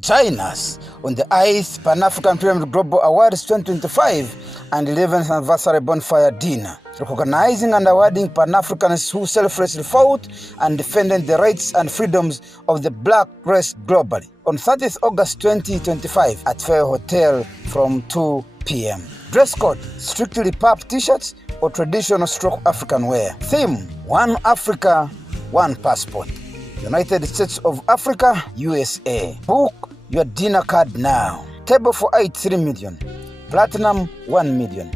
Join us on the 8th Pan-African Pyramid Global Awards 2025 and 11th Anniversary Bonfire Dinner, recognizing and awarding Pan-Africans who selflessly fought and defended the rights and freedoms of the black race globally. On 30th August 2025 at Fair Hotel from 2 p.m. Dress code, strictly pub t-shirts or traditional stroke African wear. Theme, One Africa, One Passport. United States of Africa, USA. Book your dinner card now. Table for 8, 3 million. Platinum, 1 million.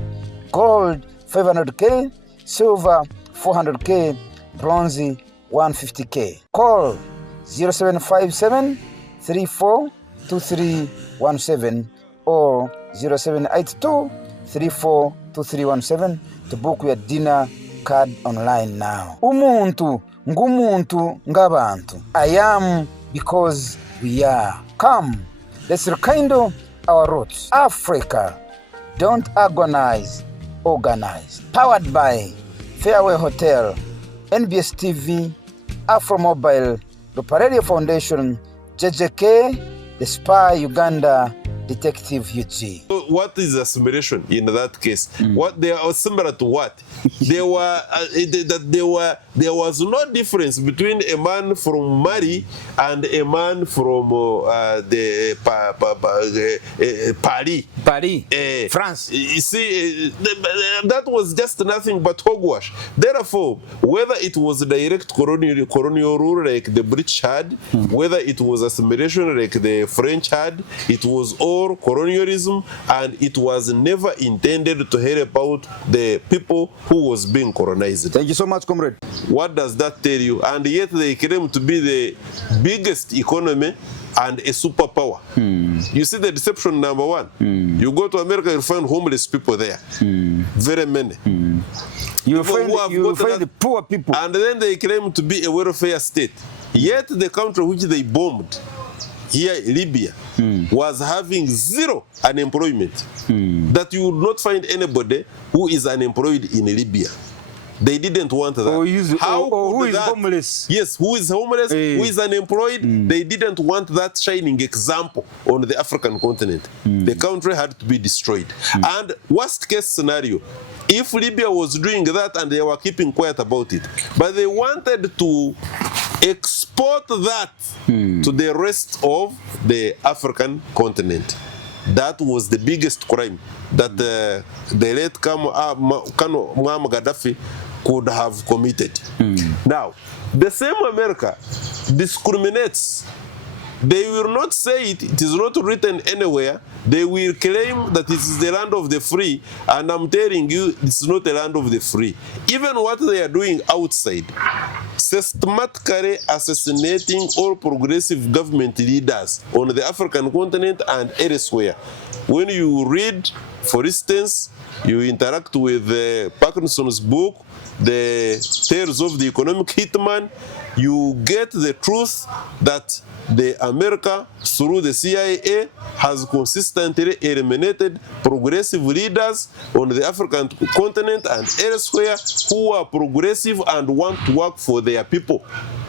Gold, 500K. Silver, 400K. Bronze, 150K. Call 0757 342317 or 0782 342317 to book your dinner card online now. Umuntu ngumuntu ngabantu. I am because we are. Come, let's rekindle our roots. Africa, don't agonize, organize. Powered by Fairway Hotel, NBS TV, Afro Mobile, Lupa Radio Foundation, JJK, The Spy Uganda, Detective UG. What is assimilation in that case? What they are similar to what? There was no difference between a man from Mali and a man from Paris. France. You see, that was just nothing but hogwash. Therefore, whether it was direct colonial rule like the British had, whether it was assimilation like the French had, it was all colonialism, and it was never intended to help out the people who was being colonized. Thank you so much, comrade. What does that tell you? And yet they claim to be the biggest economy and a superpower. You see the deception number one. You go to America, you'll find homeless people there. Very many. You find the poor people. And then they claim to be a welfare state. Yet the country which they bombed, here Libya, was having zero unemployment. That you would not find anybody who is unemployed in Libya. They didn't want that. Who is homeless? Yes, who is homeless, who is unemployed. They didn't want that shining example on the African continent. The country had to be destroyed. And worst case scenario, if Libya was doing that and they were keeping quiet about it, but they wanted to export that to the rest of the African continent. That was the biggest crime that the late Muammar Gaddafi could have committed. Now, the same America discriminates. They will not say it, it is not written anywhere. They will claim that it is the land of the free, and I'm telling you, it's not the land of the free. Even what they are doing outside, systematically assassinating all progressive government leaders on the African continent and elsewhere. When you read, for instance, you interact with Parkinson's book, The Tales of the Economic Hitman, you get the truth that the America, through the CIA, has consistently eliminated progressive leaders on the African continent and elsewhere who are progressive and want to work for their people.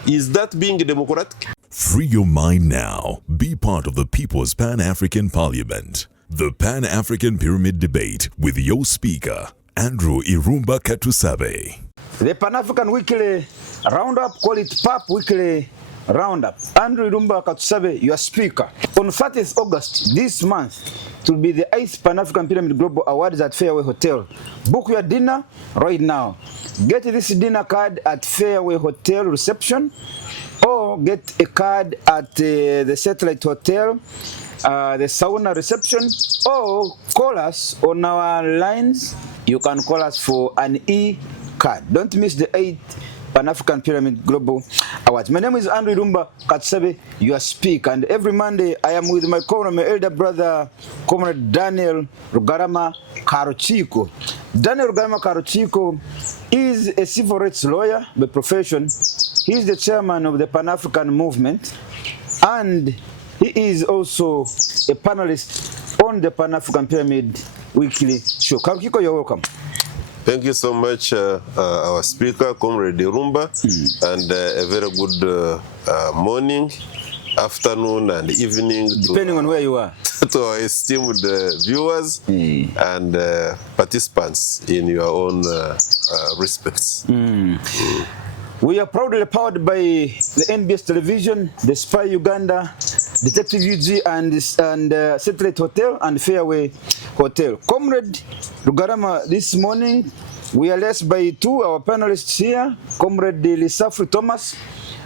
Is that being democratic? Free your mind now. Be part of the People's Pan-African Parliament. The Pan-African Pyramid Debate with your speaker, Andrew Irumba Katusabe. The Pan-African Weekly Roundup, call it PAP Weekly Roundup. Andrew Irumba Katusabe, your speaker. On 30th August this month, it will be the 8th Pan-African Pyramid Global Awards at Fairway Hotel. Book your dinner right now. Get this dinner card at Fairway Hotel reception, or get a card at the Satellite Hotel, the sauna reception, or call us on our lines. You can call us for an e-card. Don't miss the 8th Pan-African Pyramid Global Awards. My name is Andrew Irumba Katusabe, your speaker, and every Monday I am with my comrade, my elder brother, Comrade Daniel Rugarama Karuchiko. Daniel Rugarama Karuchiko is a civil rights lawyer by profession. He is the chairman of the Pan-African Movement, and he is also a panelist on the Pan-African Pyramid Weekly Show. Karuchiko, you're welcome. Thank you so much, our speaker, Comrade Irumba, and a very good morning afternoon and evening, depending on where you are, to our esteemed viewers and participants in your own respects. We are proudly powered by the NBS Television, the Spy Uganda, Detective UG, and Satellite Hotel and Fairway Hotel. Comrade Rugarama, this morning we are led by our panelists here. Comrade Lisafri Thomas,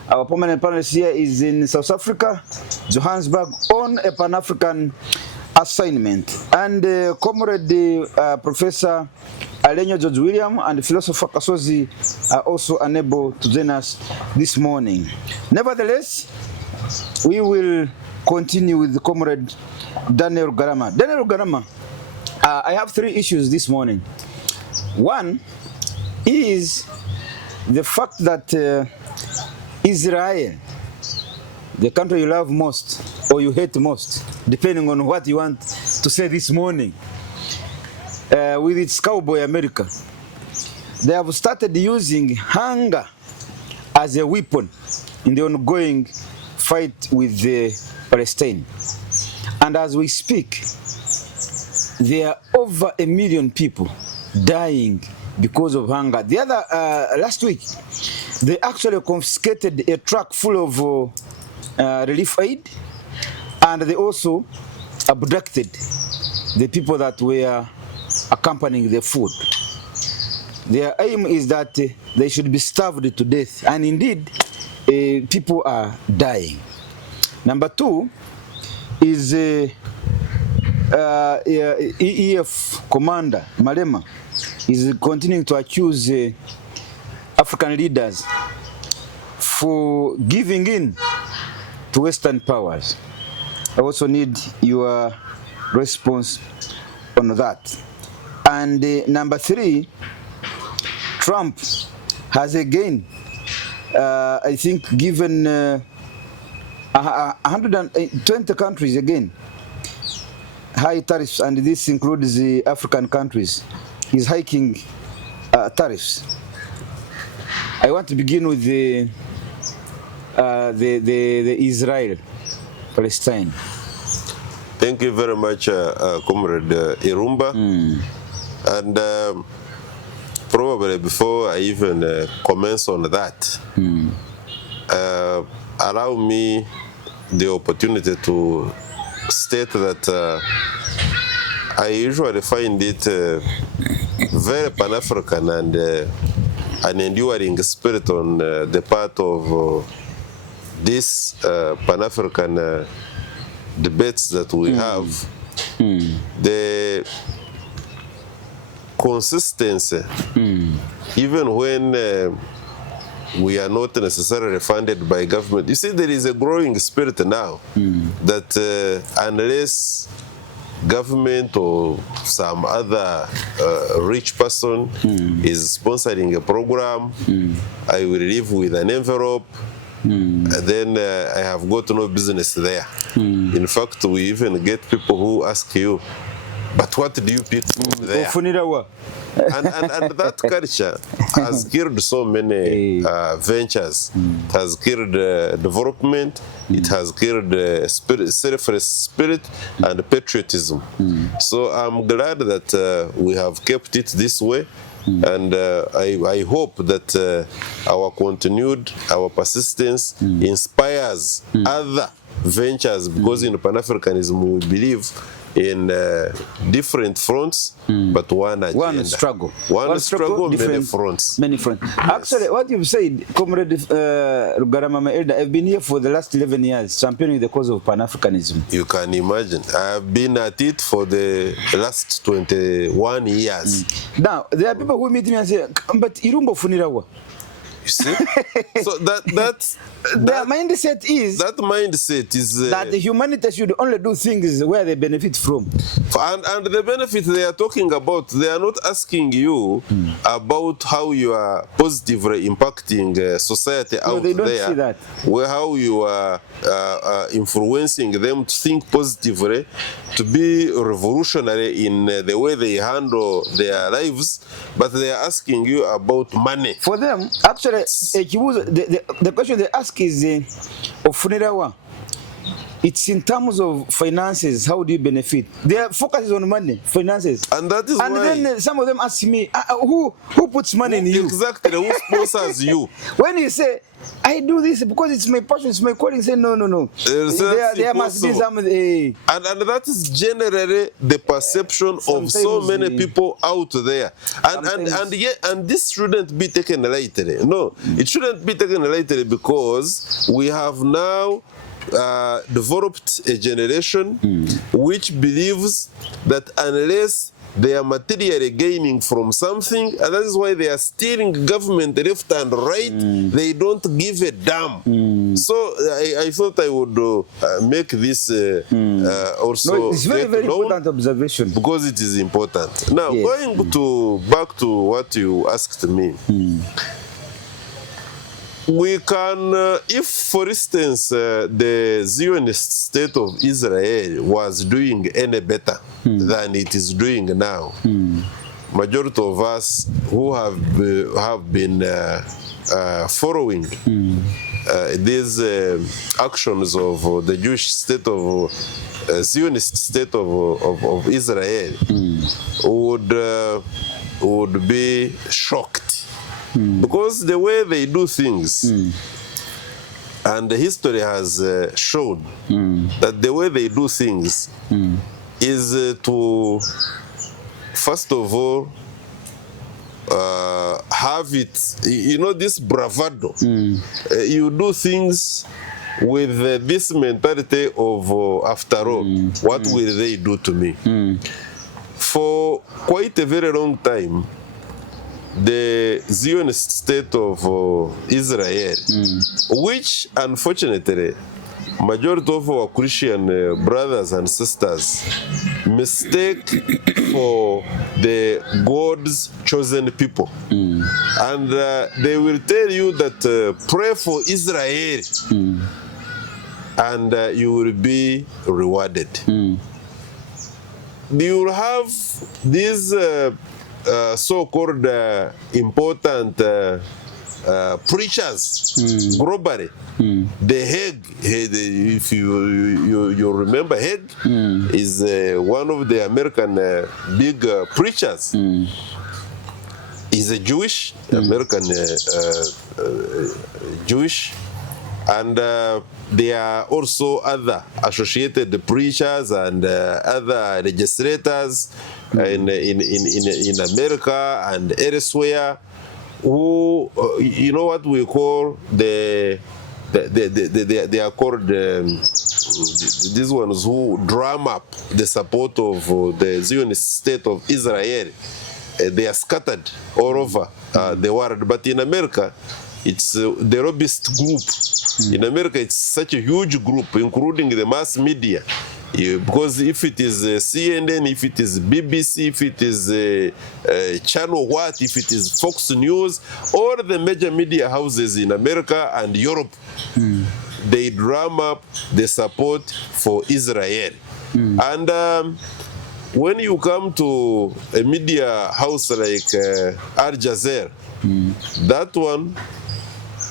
our permanent panelist here, is in South Africa, Johannesburg, on a Pan-African assignment. And Comrade Professor Alenyo George William and philosopher Kasozi are also unable to join us this morning. Nevertheless, we will continue with Comrade Daniel Rugarama. Daniel Rugarama, I have 3 issues this morning. One is the fact that Israel, the country you love most or you hate most, depending on what you want to say this morning, with its cowboy America, they have started using hunger as a weapon in the ongoing fight with Palestine. And as we speak, there are over 1 million people dying because of hunger. The other, last week, they actually confiscated a truck full of relief aid, and they also abducted the people that were accompanying the food. Their aim is that they should be starved to death, and indeed, people are dying. Number 2 is EF commander Malema is continuing to accuse African leaders for giving in to Western powers. I also need your response on that. And number 3, Trump has again, I think, given 120 countries again high tariffs, and this includes the African countries. He's hiking tariffs. I want to begin with the Israel Palestine. Thank you very much, Comrade Irumba. And probably before I even commence on that, allow me the opportunity to state that I usually find it very Pan-African and an enduring spirit on the part of this Pan-African debates that we have. The consistency, even when we are not necessarily funded by government. You see, there is a growing spirit now that unless government or some other rich person is sponsoring a program, I will live with an envelope, and then I have got no business there. In fact, we even get people who ask you, but what do you pick from there? And that culture has killed so many ventures. It has killed development. It has killed selfless spirit and patriotism. So I'm glad that we have kept it this way. And I hope that our persistence inspires other ventures, because in Pan-Africanism we believe in different fronts, but one agenda. One struggle, many fronts. Many fronts. Yes. Actually, what you've said, Comrade Rugarama, my elder, I've been here for the last 11 years, championing the cause of Pan-Africanism. You can imagine. I've been at it for the last 21 years. Now, there are people who meet me and say, but Irumba Funirawa. You see? So that mindset is that the humanity should only do things where they benefit from. And the benefit they are talking about, they are not asking you about how you are positively impacting society out they don't there. See that. How you are influencing them to think positively, to be revolutionary in the way they handle their lives, but they are asking you about money. For them, actually, the question they ask is, Ofunirawa, It's in terms of finances. How do you benefit? Their focus is on money, finances. And that is and why. then some of them ask me, who puts money in you? Exactly, who sponsors you? When you say, I do this because it's my passion, it's my calling, say, no. There must be some... And that is generally the perception of so many people out there. And this shouldn't be taken lightly. No, it shouldn't be taken lightly, because we have now developed a generation which believes that unless they are materially gaining from something, and that is why they are steering government left and right, they don't give a damn. So I thought I would make this also. No, it's very important observation, because it is important. Now, yes. Going back to what you asked me, we can, if for instance the Zionist state of Israel was doing any better than it is doing now, majority of us who have been following these actions of the Jewish state of Zionist state of Israel would be shocked. Because the way they do things, and the history has shown that the way they do things is to, first of all, have it, this bravado. You do things with this mentality of, after all, what will they do to me? For quite a very long time, the Zionist state of Israel, which unfortunately majority of our Christian brothers and sisters mistake for the God's chosen people. And they will tell you that pray for Israel and you will be rewarded. You will have these so-called important preachers globally. The Hague, if you remember, Hague is one of the American big preachers. He's a Jewish, American Jewish, and there are also other associated preachers and other legislators in America and elsewhere, who what we call they are called these ones who drum up the support of the Zionist state of Israel. They are scattered all over the world, but in America it's the robust group. In America, it's such a huge group, including the mass media. Because if it is CNN, if it is BBC, if it is Channel What, if it is Fox News, all the major media houses in America and Europe, they drum up the support for Israel. And when you come to a media house like Al Jazeera, that one,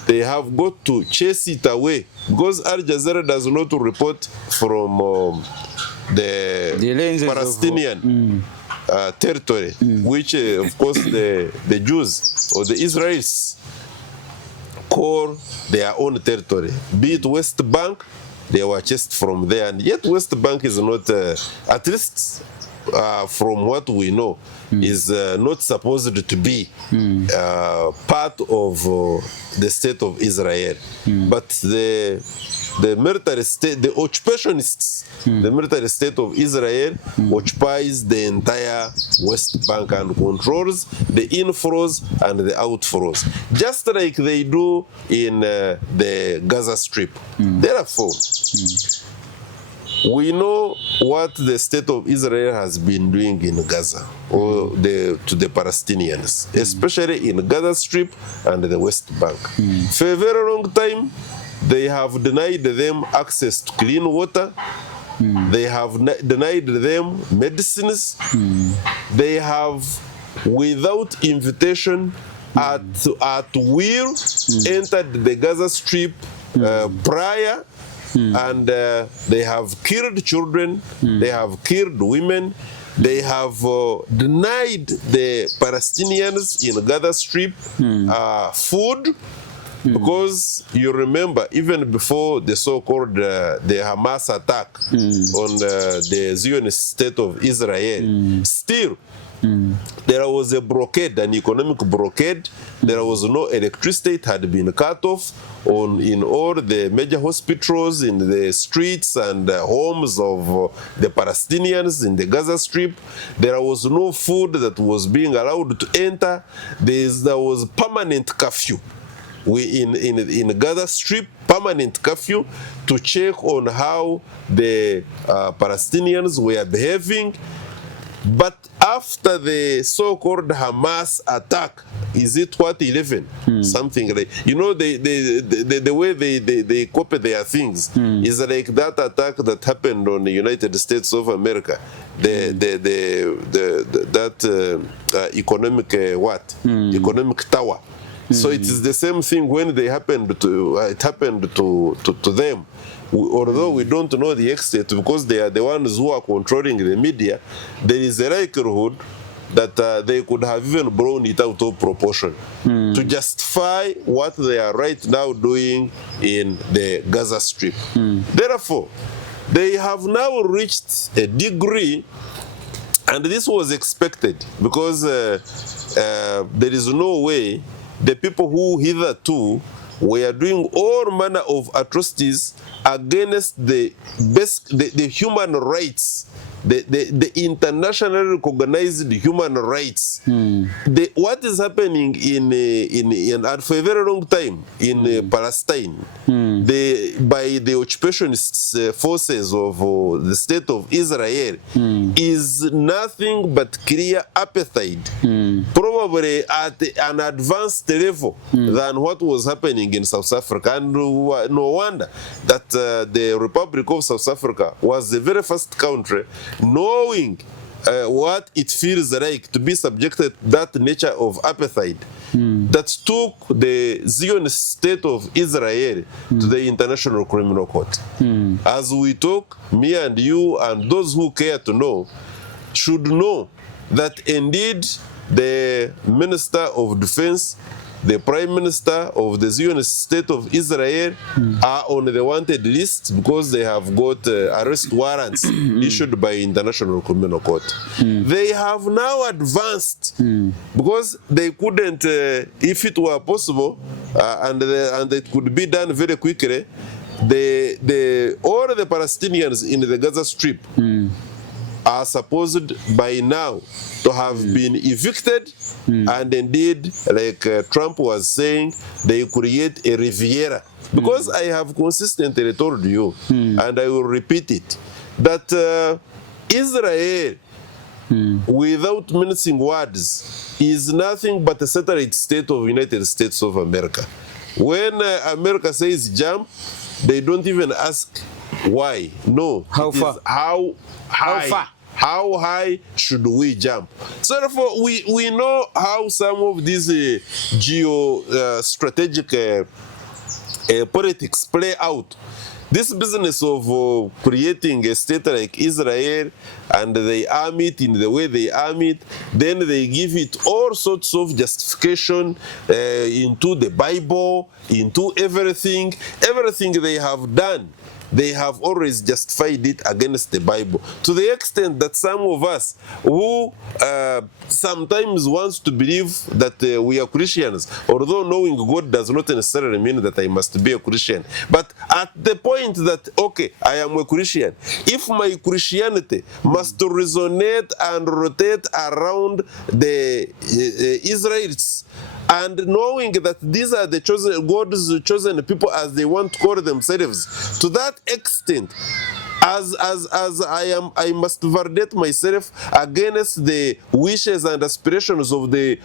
they have got to chase it away, because Al Jazeera does not report from the Palestinian territory, which of course the Jews or the Israelis call their own territory. Be it West Bank, they were chased from there, and yet West Bank is not, at least from what we know, is not supposed to be part of the state of Israel. But the military state, the occupationists, the military state of Israel occupies the entire West Bank and controls the inflows and the outflows, just like they do in the Gaza Strip. Therefore, we know what the state of Israel has been doing in Gaza, or to the Palestinians, especially in Gaza Strip and the West Bank. For a very long time, they have denied them access to clean water. They have denied them medicines. They have, without invitation, at will, entered the Gaza Strip prior and they have killed children, they have killed women, they have denied the Palestinians in Gaza Strip food, because you remember, even before the so-called the Hamas attack on the Zionist state of Israel, still there was a blockade, an economic blockade. There was no electricity. It had been cut off in all the major hospitals, in the streets and homes of the Palestinians in the Gaza Strip. There was no food that was being allowed to enter. There was permanent curfew. In Gaza Strip, permanent curfew to check on how the Palestinians were behaving. But after the so-called Hamas attack, is it what 11? Something like, you know, the way they copy their things is like that attack that happened on the United States of America, economic economic tower. So it is the same thing when they happened to it happened to them. Although we don't know the extent, because they are the ones who are controlling the media, there is a likelihood that they could have even blown it out of proportion to justify what they are right now doing in the Gaza Strip. Therefore, they have now reached a degree, and this was expected, because there is no way the people who hitherto were doing all manner of atrocities against the human rights, the internationally recognized human rights. What is happening and for a very long time in Palestine, by the occupationist forces of the state of Israel, is nothing but clear apartheid, probably at an advanced level than what was happening in South Africa. And no wonder that the Republic of South Africa was the very first country knowing what it feels like to be subjected to that nature of apartheid, that took the Zionist state of Israel to the International Criminal Court. As we talk, me and you and those who care to know should know that indeed the Minister of Defense, the Prime Minister of the Zionist state of Israel are on the wanted list because they have got arrest warrants issued by International Criminal Court. They have now advanced because they couldn't, if it were possible, and it could be done very quickly, all the Palestinians in the Gaza Strip are supposed by now to have been evicted, and indeed, like Trump was saying, they create a Riviera. Because I have consistently told you, and I will repeat it, that Israel, without mincing words, is nothing but a satellite state of United States of America. When America says jump, they don't even ask why. No. How far? How high? How far? How high should we jump? So therefore, we know how some of these strategic politics play out. This business of creating a state like Israel, and they arm it in the way they arm it, then they give it all sorts of justification into the Bible, into everything they have done. They have always justified it against the Bible, to the extent that some of us who sometimes wants to believe that we are Christians, although knowing God does not necessarily mean that I must be a Christian, but at the point that, okay, I am a Christian, if my Christianity must resonate and rotate around the Israelites, and knowing that these are the chosen, God's chosen people, as they want to call themselves, to that extent, as I must validate myself against the wishes and aspirations of the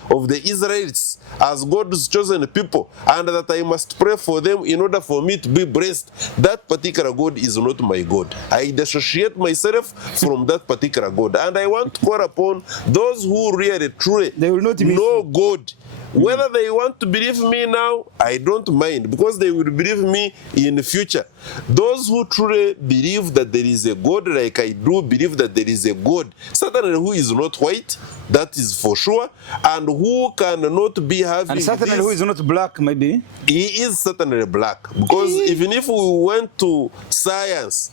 Israelites as God's chosen people, and that I must pray for them in order for me to be blessed. That particular God is not my God. I dissociate myself from that particular God, and I want to call upon those who really truly They will not know God Whether they want to believe me now, I don't mind, because they will believe me in the future. Those who truly believe that there is a God, like I do believe that there is a God, certainly who is not white, that is for sure, and who cannot be having And certainly this, who is not black, maybe. he is certainly black, because even if we went to science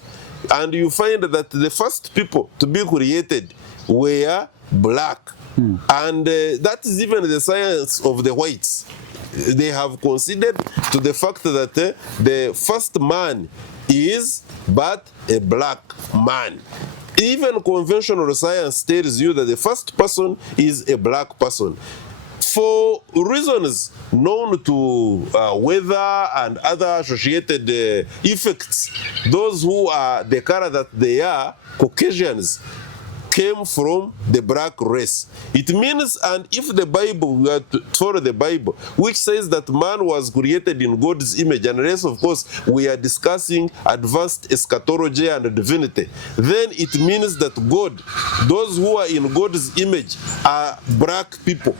and you find that the first people to be created were black, and that is even the science of the whites. They have considered to the fact that the first man is but a black man. Even conventional science tells you that the first person is a black person. For reasons known to weather and other associated effects, those who are the color that they are, Caucasians, came from the black race. It means, and if the Bible, we are to follow the Bible, which says that man was created in God's image, and unless, of course, we are discussing advanced eschatology and divinity, then it means that God, those who are in God's image, are black people.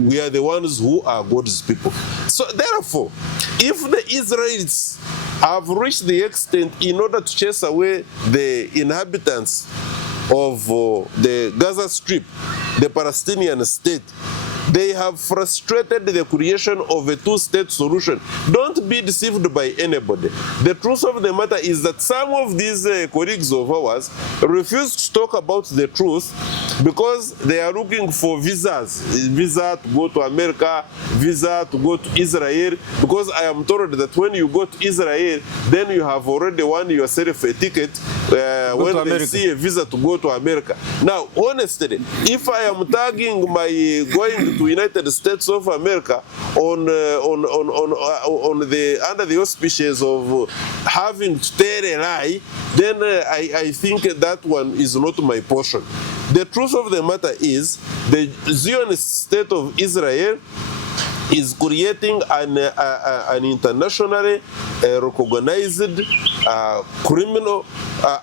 We are the ones who are God's people. So therefore, if the Israelites have reached the extent in order to chase away the inhabitants of the Gaza Strip, the Palestinian state, they have frustrated the creation of a two-state solution. Don't be deceived by anybody. The truth of the matter is that some of these colleagues of ours refuse to talk about the truth because they are looking for visas, visa to go to America, visa to go to Israel, because I am told that when you go to Israel, then you have already won yourself a ticket when they see a visa to go to America. Now, honestly, if I am tagging my going to United States of America on the under the auspices of having to tell a lie, then I think that one is not my portion. The truth of the matter is the Zionist state of Israel is creating an internationally recognized criminal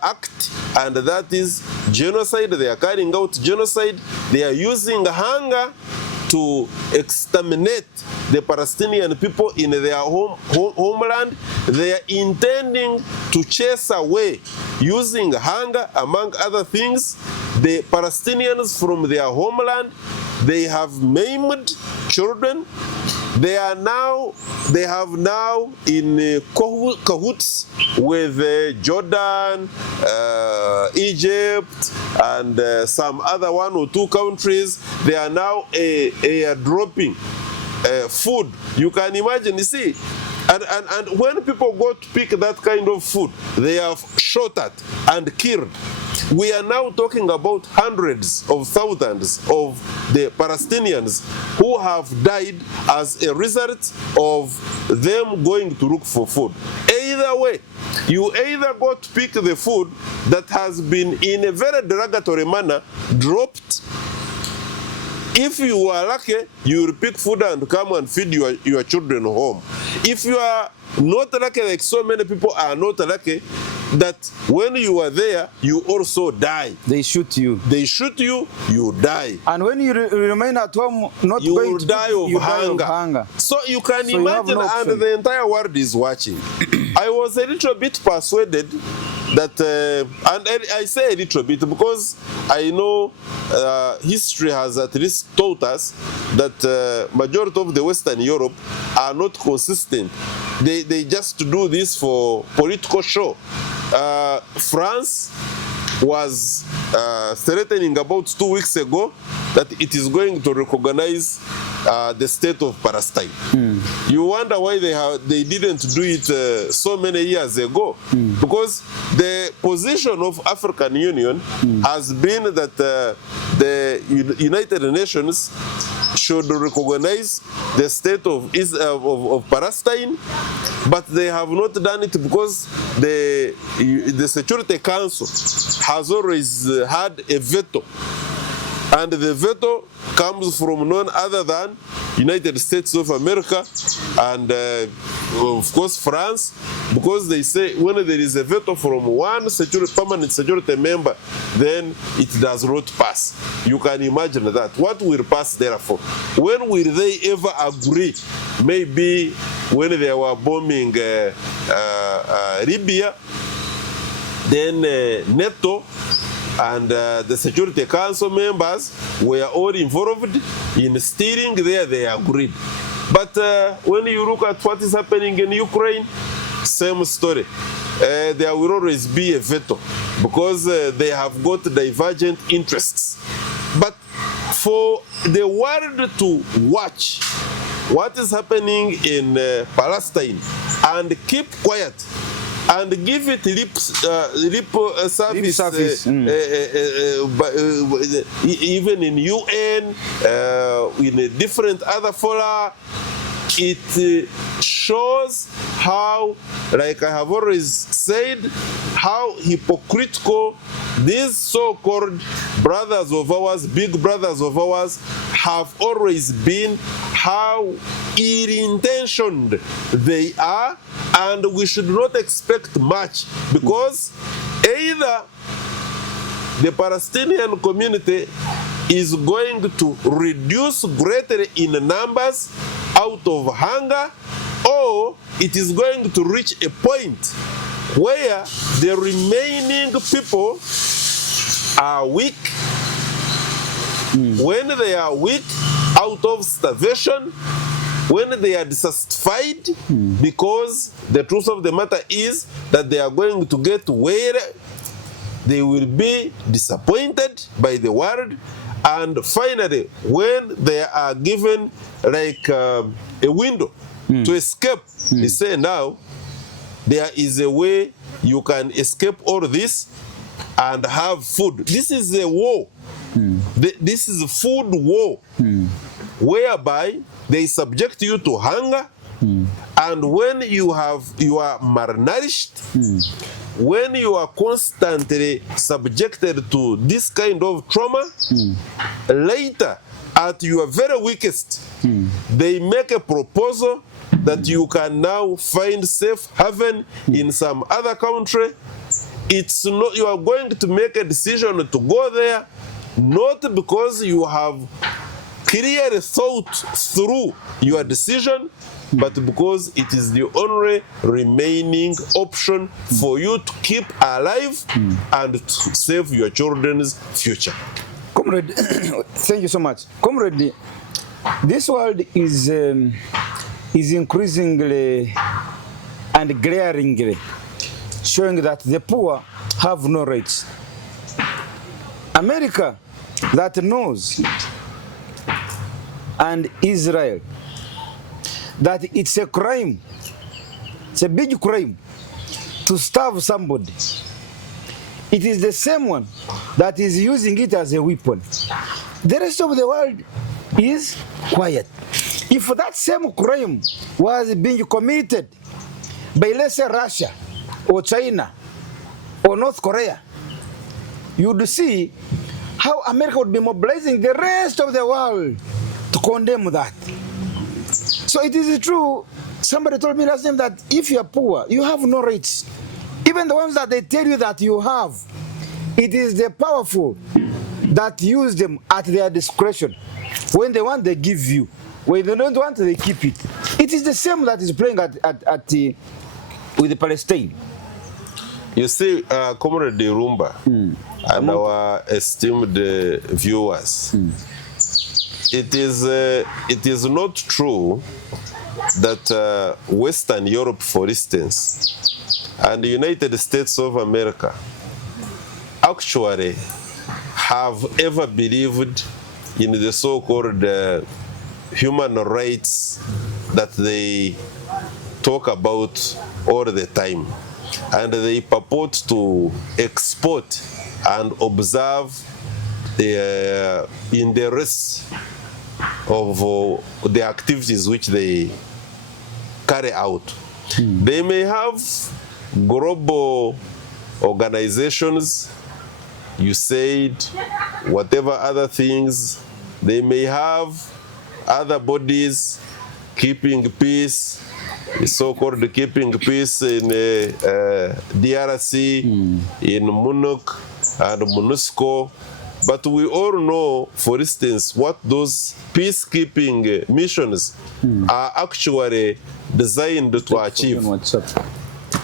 act, and that is genocide. They are carrying out genocide. They are using hunger to exterminate the Palestinian people in their homeland. They are intending to chase away, using hunger, among other things, the Palestinians from their homeland. They have maimed children. They have now in cahoots with Jordan, Egypt, and some other one or two countries. They are now dropping food. You can imagine, you see, and when people go to pick that kind of food, they are shot at and killed. We are now talking about hundreds of thousands of the Palestinians who have died as a result of them going to look for food. Either way, you either go to pick the food that has been in a very derogatory manner dropped. If you are lucky, you will pick food and come and feed your children home. If you are not lucky, like so many people are not lucky, that when you are there, you also die. They shoot you. They shoot you, you die. And when you remain at home, not you going will to die of hunger. So you can imagine, and the entire world is watching. I was a little bit persuaded that, and I say a little bit because I know history has at least taught us that majority of the Western Europe are not consistent. They just do this for political show. France was threatening about 2 weeks ago that it is going to recognize the state of Palestine. You wonder why they didn't do it so many years ago. Because the position of African Union has been that the United Nations should recognize the state of Palestine, but they have not done it because the Security Council has always had a veto, and the veto comes from none other than United States of America and of course, France, because they say when there is a veto from one permanent security member, then it does not pass. You can imagine that. What will pass therefore? When will they ever agree? Maybe when they were bombing Libya, then NATO and the Security Council members were all involved in steering there, they agreed. But when you look at what is happening in Ukraine, same story. There will always be a veto because they have got divergent interests. But for the world to watch what is happening in Palestine and keep quiet and give it lip service, even in UN, in different other fora, it shows how, like I have always said, how hypocritical these so-called brothers of ours, big brothers of ours, have always been, how ill-intentioned they are, and we should not expect much, because either the Palestinian community is going to reduce greatly in numbers out of hunger, or it is going to reach a point where the remaining people are weak. When they are weak out of starvation, when they are dissatisfied, because the truth of the matter is that they are going to get where they will be disappointed by the world, and finally, when they are given like a window to escape, they say now there is a way you can escape all this and have food. This is a war. This is a food war, whereby they subject you to hunger, and when you are malnourished, when you are constantly subjected to this kind of trauma, later, at your very weakest, they make a proposal that you can now find safe haven in some other country. It's not, you are going to make a decision to go there, not because you have clearly thought through your decision, but because it is the only remaining option for you to keep alive and to save your children's future. Comrade, thank you so much. Comrade, this world is increasingly and glaringly showing that the poor have no rights. America, that knows, and Israel, that it's a crime, it's a big crime to starve somebody. It is the same one that is using it as a weapon. The rest of the world is quiet. If that same crime was being committed by, let's say, Russia or China or North Korea, you would see how America would be mobilizing the rest of the world to condemn that. So it is true. Somebody told me last time that if you are poor, you have no rights. Even the ones that they tell you that you have, it is the powerful that use them at their discretion. When they want, they give you. When they don't want, they keep it. It is the same that is playing with the Palestine. You see, Comrade Rumba and our esteemed viewers, it is not true that Western Europe, for instance, and the United States of America actually have ever believed in the so-called human rights that they talk about all the time. And they purport to export and observe in the rest of the activities which they carry out. They may have global organizations, you said, whatever other things. They may have other bodies keeping peace, so-called keeping peace in DRC, in MONUC and MONUSCO. But we all know, for instance, what those peacekeeping missions are actually designed to achieve.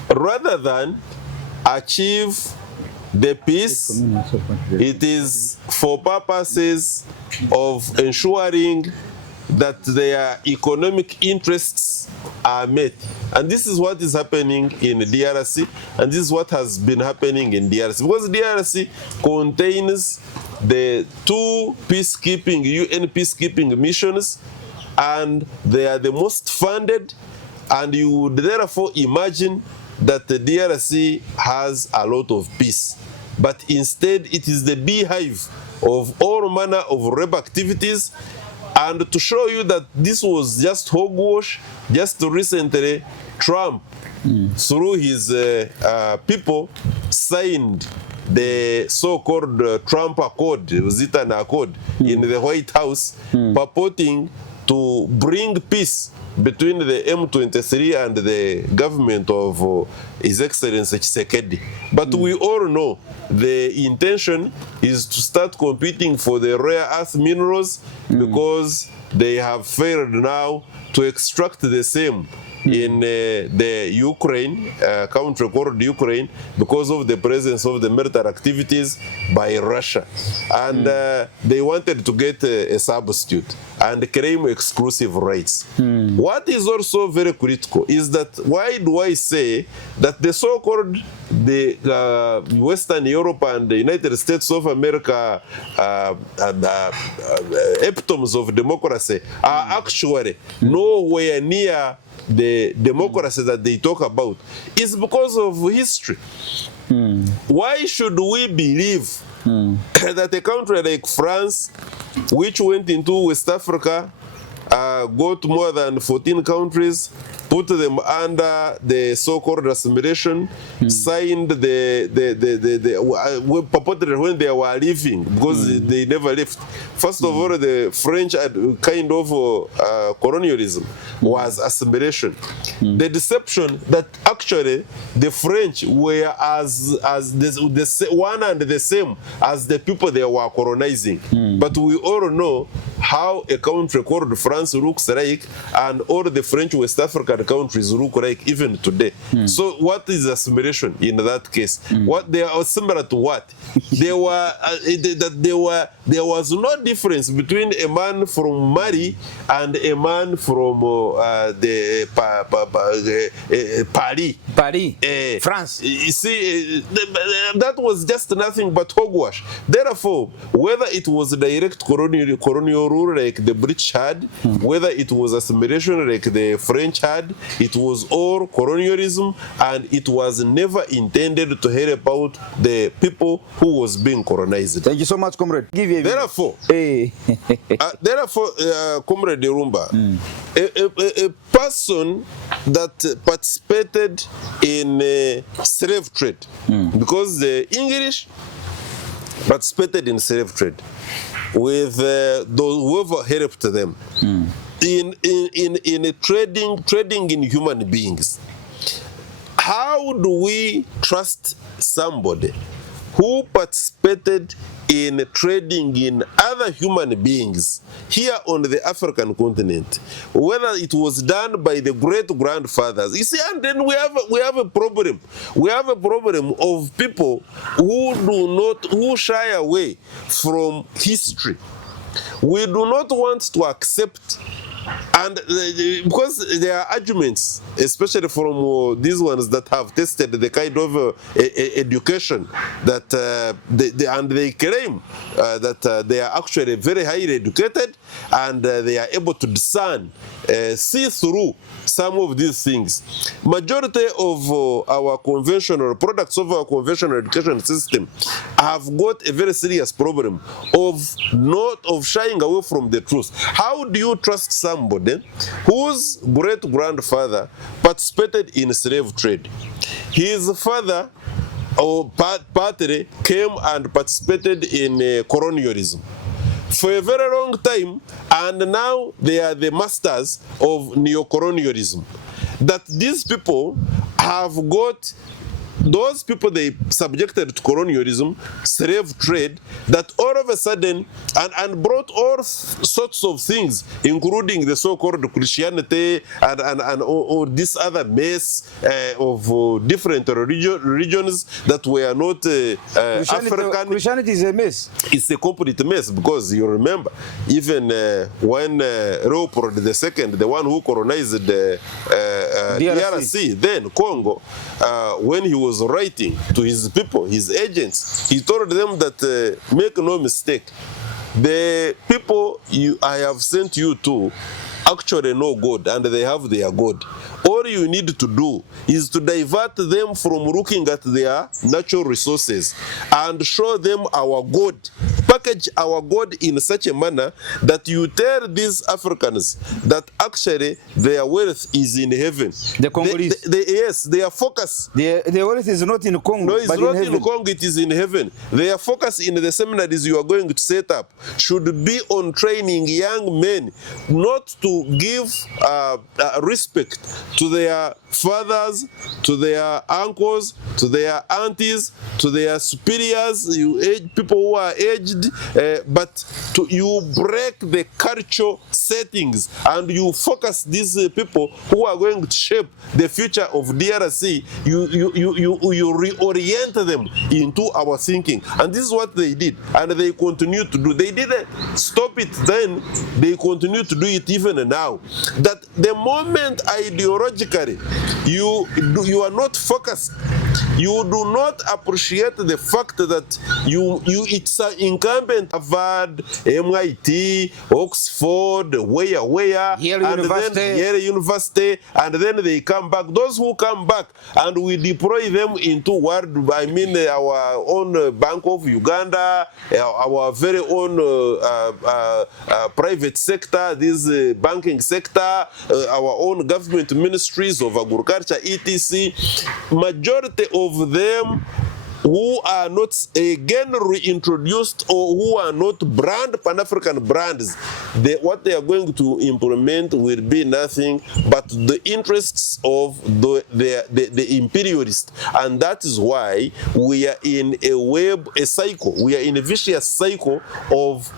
Rather than achieve the peace, it is for purposes of ensuring that their economic interests are met. And this is what is happening in DRC, and this is what has been happening in DRC. Because DRC contains the two peacekeeping, UN peacekeeping missions, and they are the most funded, and you would therefore imagine that the DRC has a lot of peace. But instead, it is the beehive of all manner of rebel activities. And to show you that this was just hogwash, just recently, Trump, through his people, signed the so-called Trump Accord, was it an accord, in the White House, purporting to bring peace between the M23 and the government of His Excellency Tshisekedi. But we all know the intention is to start competing for the rare earth minerals because they have failed now to extract the same in the Ukraine, country called Ukraine, because of the presence of the military activities by Russia. And they wanted to get a substitute and claim exclusive rights. What is also very critical is that, why do I say that the so-called Western Europe and the United States of America epitomes of democracy are actually nowhere near the democracy that they talk about? Is because of history. Why should we believe that a country like France, which went into West Africa, got more than 14 countries, put them under the so-called assimilation, signed purported when they were leaving, because they never left. First of all, the French kind of colonialism was assimilation. The deception that actually the French were as the one and the same as the people they were colonizing. But we all know how a country called France looks like, and all the French West African countries look like even today. So what is assimilation in that case? What they are similar to what? There was no difference between a man from Mali and a man from Paris, France. You see, that was just nothing but hogwash. Therefore, whether it was direct colonial rule like the British had, whether it was assimilation like the French had, it was all colonialism, and it was never intended to help out the people who was being colonized. Thank you so much, comrade. Therefore, Comrade Irumba, a person that participated in slave trade, because the English participated in slave trade with those whoever helped them in trading in human beings. How do we trust somebody who participated in trading in other human beings here on the African continent, whether it was done by the great-grandfathers? You see, and then we have a problem. We have a problem of people who shy away from history. We do not want to accept, and because there are arguments, especially from these ones that have tested the kind of education that they claim that they are actually very highly educated, and they are able to discern, see through some of these things. Majority of our conventional products of our conventional education system have got a very serious problem of shying away from the truth. How do you trust somebody whose great-grandfather participated in slave trade? His father or partly came and participated in colonialism for a very long time, and now they are the masters of neocolonialism. that these people have got, those people they subjected to colonialism, slave trade, that all of a sudden, and brought all sorts of things, including the so-called Christianity and or this other mess of different religions that were not African. Christianity is a mess. It's a complete mess, because you remember, even when Leopold II, the one who colonized DRC, then Congo, when he was writing to his people, his agents, he told them that make no mistake, the people I have sent you to actually know God, and they have their God. All you need to do is to divert them from looking at their natural resources and show them our God. Package our God in such a manner that you tell these Africans that actually their wealth is in heaven. The Congolese. Yes, their focus. The wealth is not in Congo. No, it's but not in in Congo, it is in heaven. Their focus in the seminaries you are going to set up should be on training young men not to give respect to their fathers, to their uncles, to their aunties, to their superiors, people who are aged, but you break the cultural settings and you focus these people who are going to shape the future of DRC. You reorient them into our thinking, and this is what they did, and they continue to do. They didn't stop it then; they continue to do it even now. That the moment ideologically you are not focused, you do not appreciate the fact that it's incumbent Harvard, MIT, Oxford, Yale University, and then they come back. Those who come back and we deploy them into our own Bank of Uganda, our very own private sector, this banking sector, our own government ministries of agriculture, etc. Majority of them who are not again reintroduced or who are not Pan-African brands, what they are going to implement will be nothing but the interests of the imperialists. And that is why we are in a cycle. We are in a vicious cycle of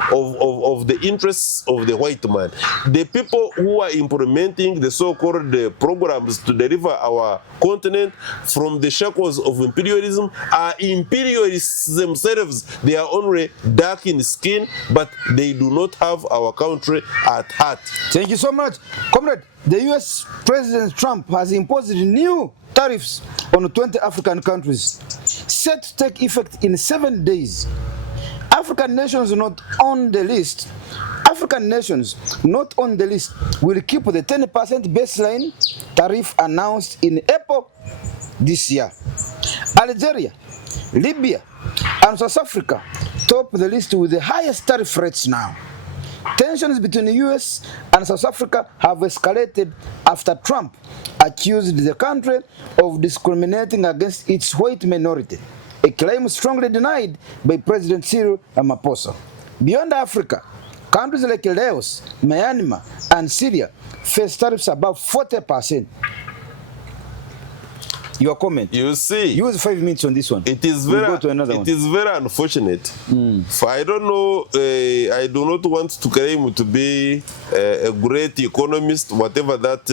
the interests of the white man. The people who are implementing the so-called programs to deliver our continent from the shackles of imperialism are imperialists themselves. They are only dark in skin, but they do not have our country at heart. Thank you so much. Comrade, the US President Trump has imposed new tariffs on 20 African countries, set to take effect in 7 days. African nations not on the list will keep the 10% baseline tariff announced in April this year. Algeria, Libya, and South Africa top the list with the highest tariff rates now. Tensions between the US and South Africa have escalated after Trump accused the country of discriminating against its white minority, a claim strongly denied by President Cyril Ramaphosa. Beyond Africa, countries like Laos, Myanmar, and Syria face tariffs above 40%. Your comment. You see, use 5 minutes on this one. It is we'll very, go to another one. It is very unfortunate. For I don't know. I do not want to claim to be a great economist, whatever that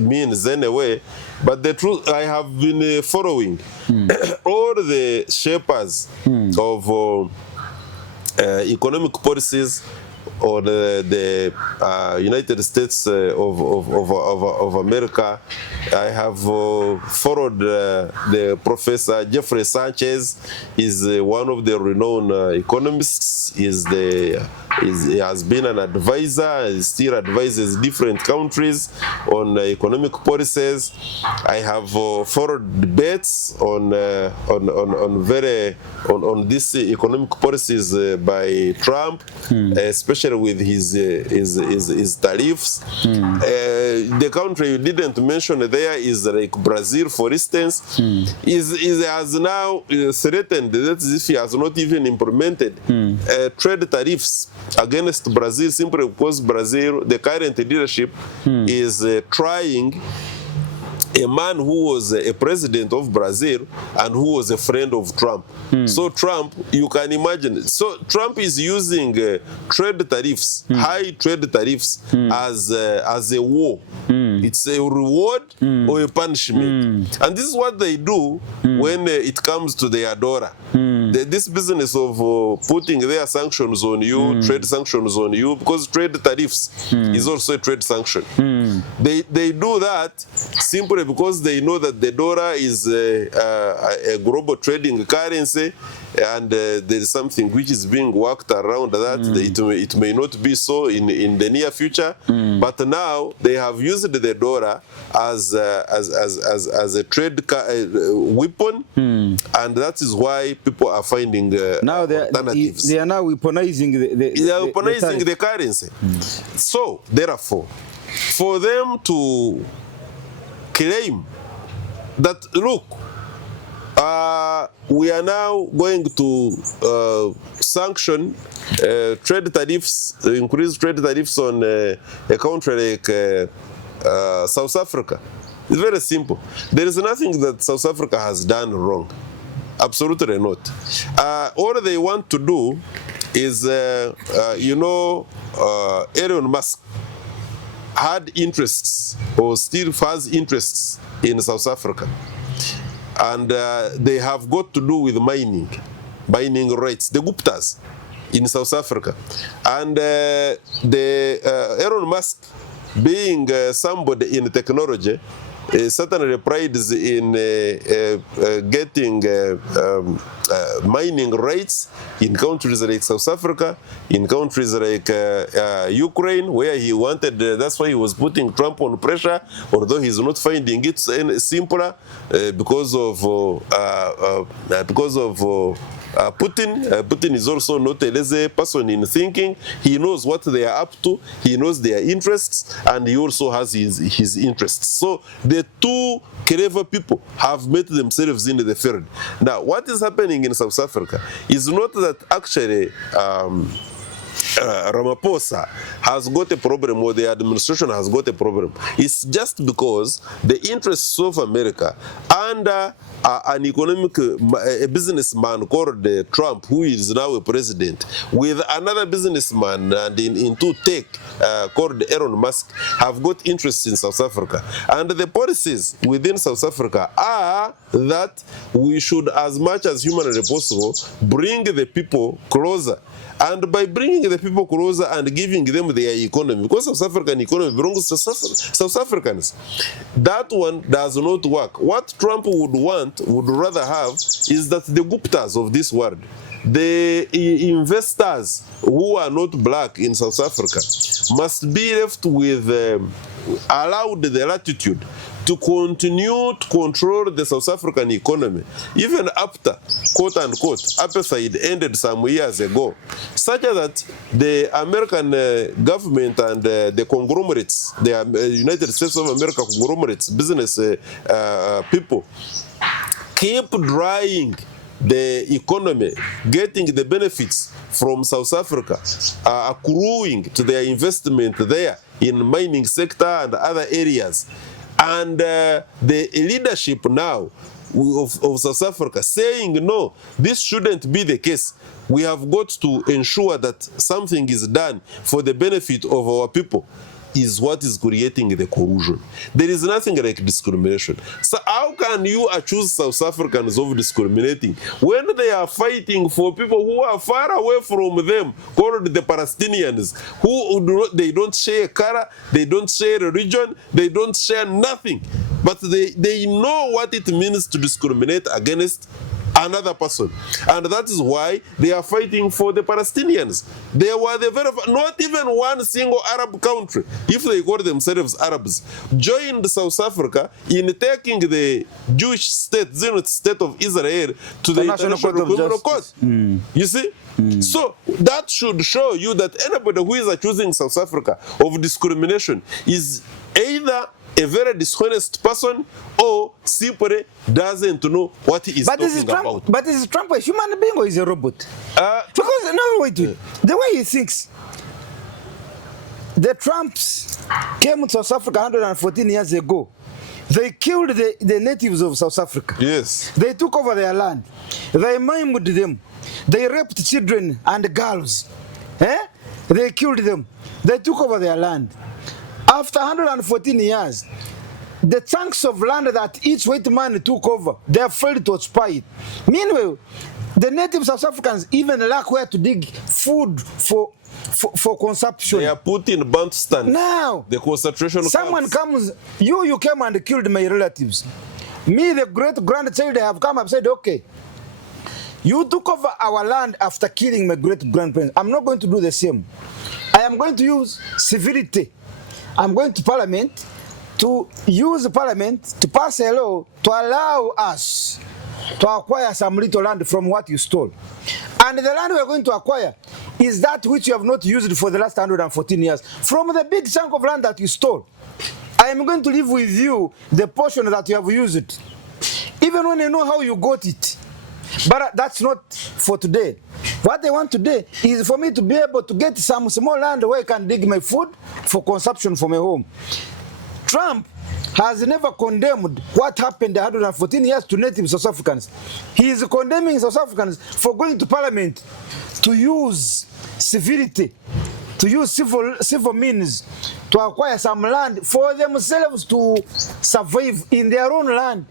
means anyway. But the truth, I have been following all the shapers of economic policies or the United States of America. I have followed the Professor Jeffrey Sanchez. Is one of the renowned economists. He has been an advisor. He still advises different countries on economic policies. I have followed debates on this economic policies by Trump, especially with his tariffs. The country you didn't mention there is like Brazil, for instance, has now threatened that if he has not even implemented trade tariffs against Brazil, simply because Brazil, the current leadership, is trying a man who was a president of Brazil and who was a friend of Trump. So Trump, you can imagine, so Trump is using trade tariffs, high trade tariffs as a war. It's a reward or a punishment. And this is what they do when it comes to their dollar. This business of putting their sanctions on you, trade sanctions on you, because trade tariffs is also a trade sanction. They do that simply because they know that the dollar is a global trading currency, and there is something which is being worked around that. It may not be so in the near future, but now they have used the dollar as a trade weapon, and that is why people are finding now alternatives. They are now weaponizing the currency. So therefore, for them to claim that, look, we are now going to sanction trade tariffs, increase trade tariffs on a country like South Africa. It's very simple. There is nothing that South Africa has done wrong. Absolutely not. All they want to do is, Elon Musk had interests, or still has interests, in South Africa. And they have got to do with mining rights, the Guptas in South Africa. And Elon Musk, being somebody in technology, certainly prides in getting mining rights in countries like South Africa, in countries like Ukraine, where he wanted, that's why he was putting Trump on pressure, although he's not finding it simpler because of Putin. Putin is also not a lazy person in thinking. He knows what they are up to, he knows their interests, and he also has his interests. So the two clever people have met themselves in the field. Now, what is happening in South Africa is not that actually Ramaphosa has got a problem, or the administration has got a problem. It's just because the interests of America under an a businessman called Trump, who is now a president, with another businessman and into tech called Elon Musk, have got interests in South Africa. And the policies within South Africa are that we should, as much as humanly possible, bring the people closer. And by bringing the people closer and giving them their economy, because South African economy belongs to South Africans, that one does not work. What Trump would rather have, is that the Guptas of this world, the investors who are not black in South Africa, must be left with, allowed the latitude to continue to control the South African economy, even after, quote unquote, apartheid ended some years ago, such that the American government and the conglomerates, the United States of America conglomerates, business people, keep drying the economy, getting the benefits from South Africa, accruing to their investment there in mining sector and other areas. And the leadership now of South Africa saying, no, this shouldn't be the case. We have got to ensure that something is done for the benefit of our people, is what is creating the collusion. There is nothing like discrimination. So how can you accuse South Africans of discriminating when they are fighting for people who are far away from them, called the Palestinians, who they don't share color, they don't share religion, they don't share nothing, but they know what it means to discriminate against another person. And that is why they are fighting for the Palestinians. They were not even one single Arab country, if they call themselves Arabs, joined South Africa in taking the Jewish state, Zionist state of Israel, to the International Criminal Court. You see? So that should show you that anybody who is accusing South Africa of discrimination is either a very dishonest person or simply doesn't know what he is talking about. But is Trump a human being or is a robot? Because, no, wait, the way he thinks, the Trumps came to South Africa 114 years ago They killed the natives of South Africa. Yes. They took over their land. They maimed them. They raped children and girls. They killed them. They took over their land. After 114 years, the chunks of land that each white man took over, they have failed to occupy it. Meanwhile, the native South Africans even lack where to dig food for consumption. They are put in Bantustan. Now, the concentration someone camps. comes, you came and killed my relatives. Me, the great-grandchild, have come and said, okay, you took over our land after killing my great-grandparents. I'm not going to do the same. I am going to use civility. I'm going to Parliament to use Parliament to pass a law to allow us to acquire some little land from what you stole. And the land we are going to acquire is that which you have not used for the last 114 years. From the big chunk of land that you stole, I am going to leave with you the portion that you have used, even when you know how you got it. But that's not for today. What I want today is for me to be able to get some small land where I can dig my food for consumption for my home. Trump has never condemned what happened 114 years to native South Africans. He is condemning South Africans for going to Parliament to use civility, to use civil means to acquire some land for themselves to survive in their own land.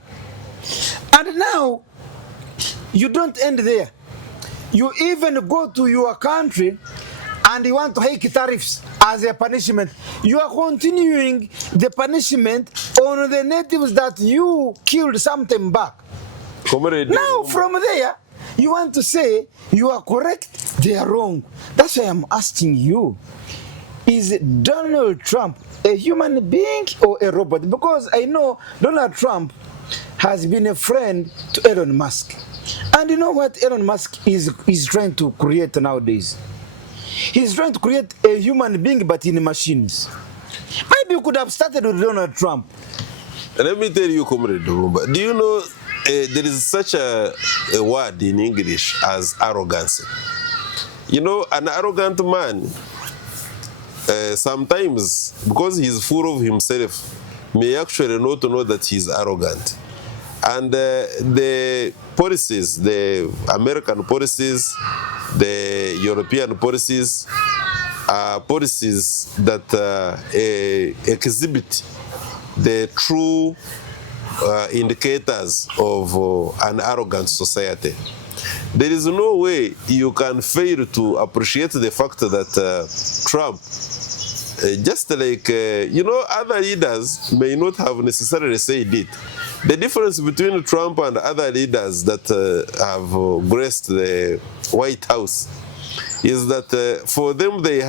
And now, you don't end there. You even go to your country and you want to hike tariffs as a punishment. You are continuing the punishment on the natives that you killed some time back. Now from there, you want to say you are correct, they are wrong. That's why I'm asking you, is Donald Trump a human being or a robot? Because I know Donald Trump has been a friend to Elon Musk. And you know what Elon Musk is trying to create nowadays? He's trying to create a human being but in machines. Maybe you could have started with Donald Trump. Let me tell you, Comrade Rumba, do you know there is such a word in English as arrogance? You know, an arrogant man, sometimes, because he's full of himself, may actually not know that he's arrogant. And the policies, the American policies, the European policies, are policies that exhibit the true indicators of an arrogant society. There is no way you can fail to appreciate the fact that Trump, just like, you know, other leaders may not have necessarily said it. The difference between Trump and other leaders that have graced the White House is that for them they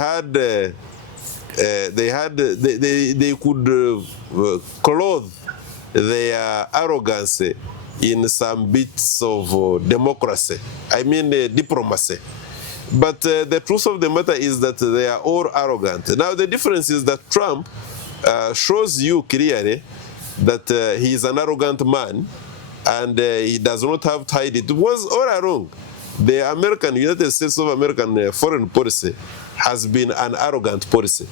could clothe their arrogance in some bits of democracy. I mean diplomacy. But the truth of the matter is that they are all arrogant. Now the difference is that Trump shows you clearly that he is an arrogant man and he does not have to hide it. It was all along. The United States of American foreign policy has been an arrogant policy.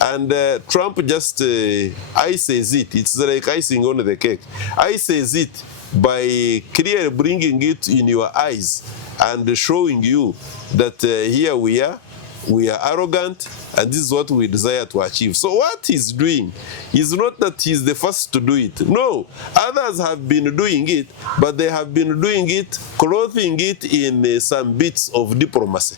And Trump just ices it. It's like icing on the cake. Ices it by clearly bringing it in your eyes and showing you that here we are arrogant, and this is what we desire to achieve. So what he's doing is not that he's the first to do it. No, others have been doing it, but they have been doing it, clothing it in some bits of diplomacy.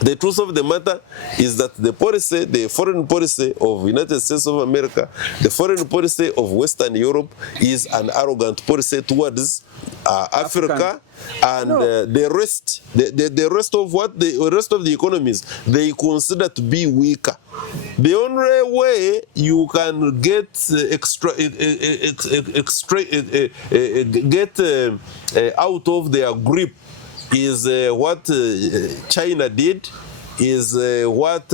The truth of the matter is that the policy, the foreign policy of the United States of America, the foreign policy of Western Europe is an arrogant policy towards Africa and the rest of the rest of the economies they consider to be weaker. The only way you can get out of their grip is what China did, is what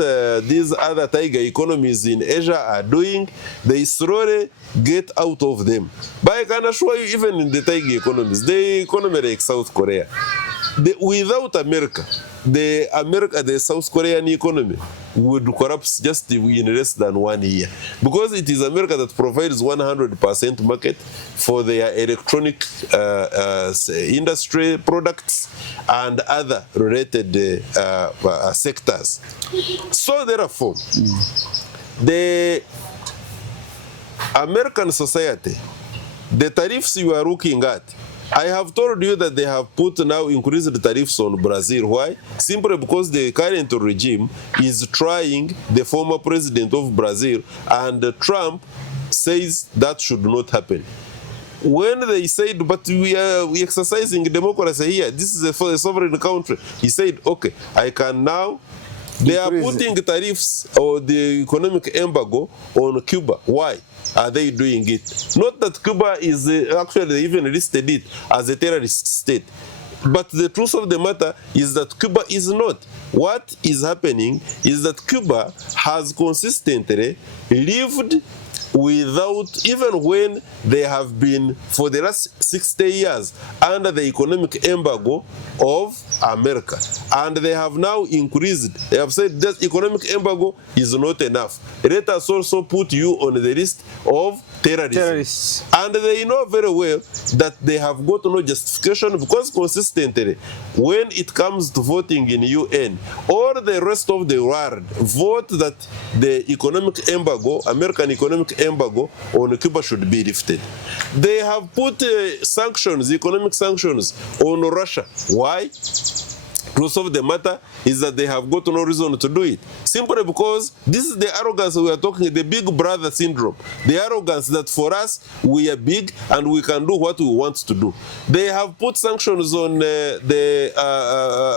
these other tiger economies in Asia are doing. They slowly get out of them. But I can assure you, even in the tiger economies, the economy like South Korea, without America, the South Korean economy would collapse just in less than 1 year, because it is America that provides 100% market for their electronic industry products and other related sectors. So therefore, the American society, the tariffs you are looking at, I have told you that they have put now increased the tariffs on Brazil. Why? Simply because the current regime is trying the former president of Brazil, and Trump says that should not happen. When they said, but we are exercising democracy here, this is a sovereign country, he said, okay, I can now. They are putting tariffs or the economic embargo on Cuba. Why are they doing it? Not that Cuba is actually, they even listed it as a terrorist state. But the truth of the matter is that Cuba is not. What is happening is that Cuba has consistently lived without, even when they have been for the last 60 years under the economic embargo of America, and they have now increased. They have said that economic embargo is not enough. Let us also put you on the list of terrorists. And they know very well that they have got no justification, because consistently, when it comes to voting in UN, all the rest of the world vote that the economic embargo, American economic embargo on Cuba should be lifted. They have put sanctions, economic sanctions on Russia. Why? Truth of the matter is that they have got no reason to do it. Simply because this is the arrogance we are talking, the big brother syndrome. The arrogance that for us, we are big and we can do what we want to do. They have put sanctions on the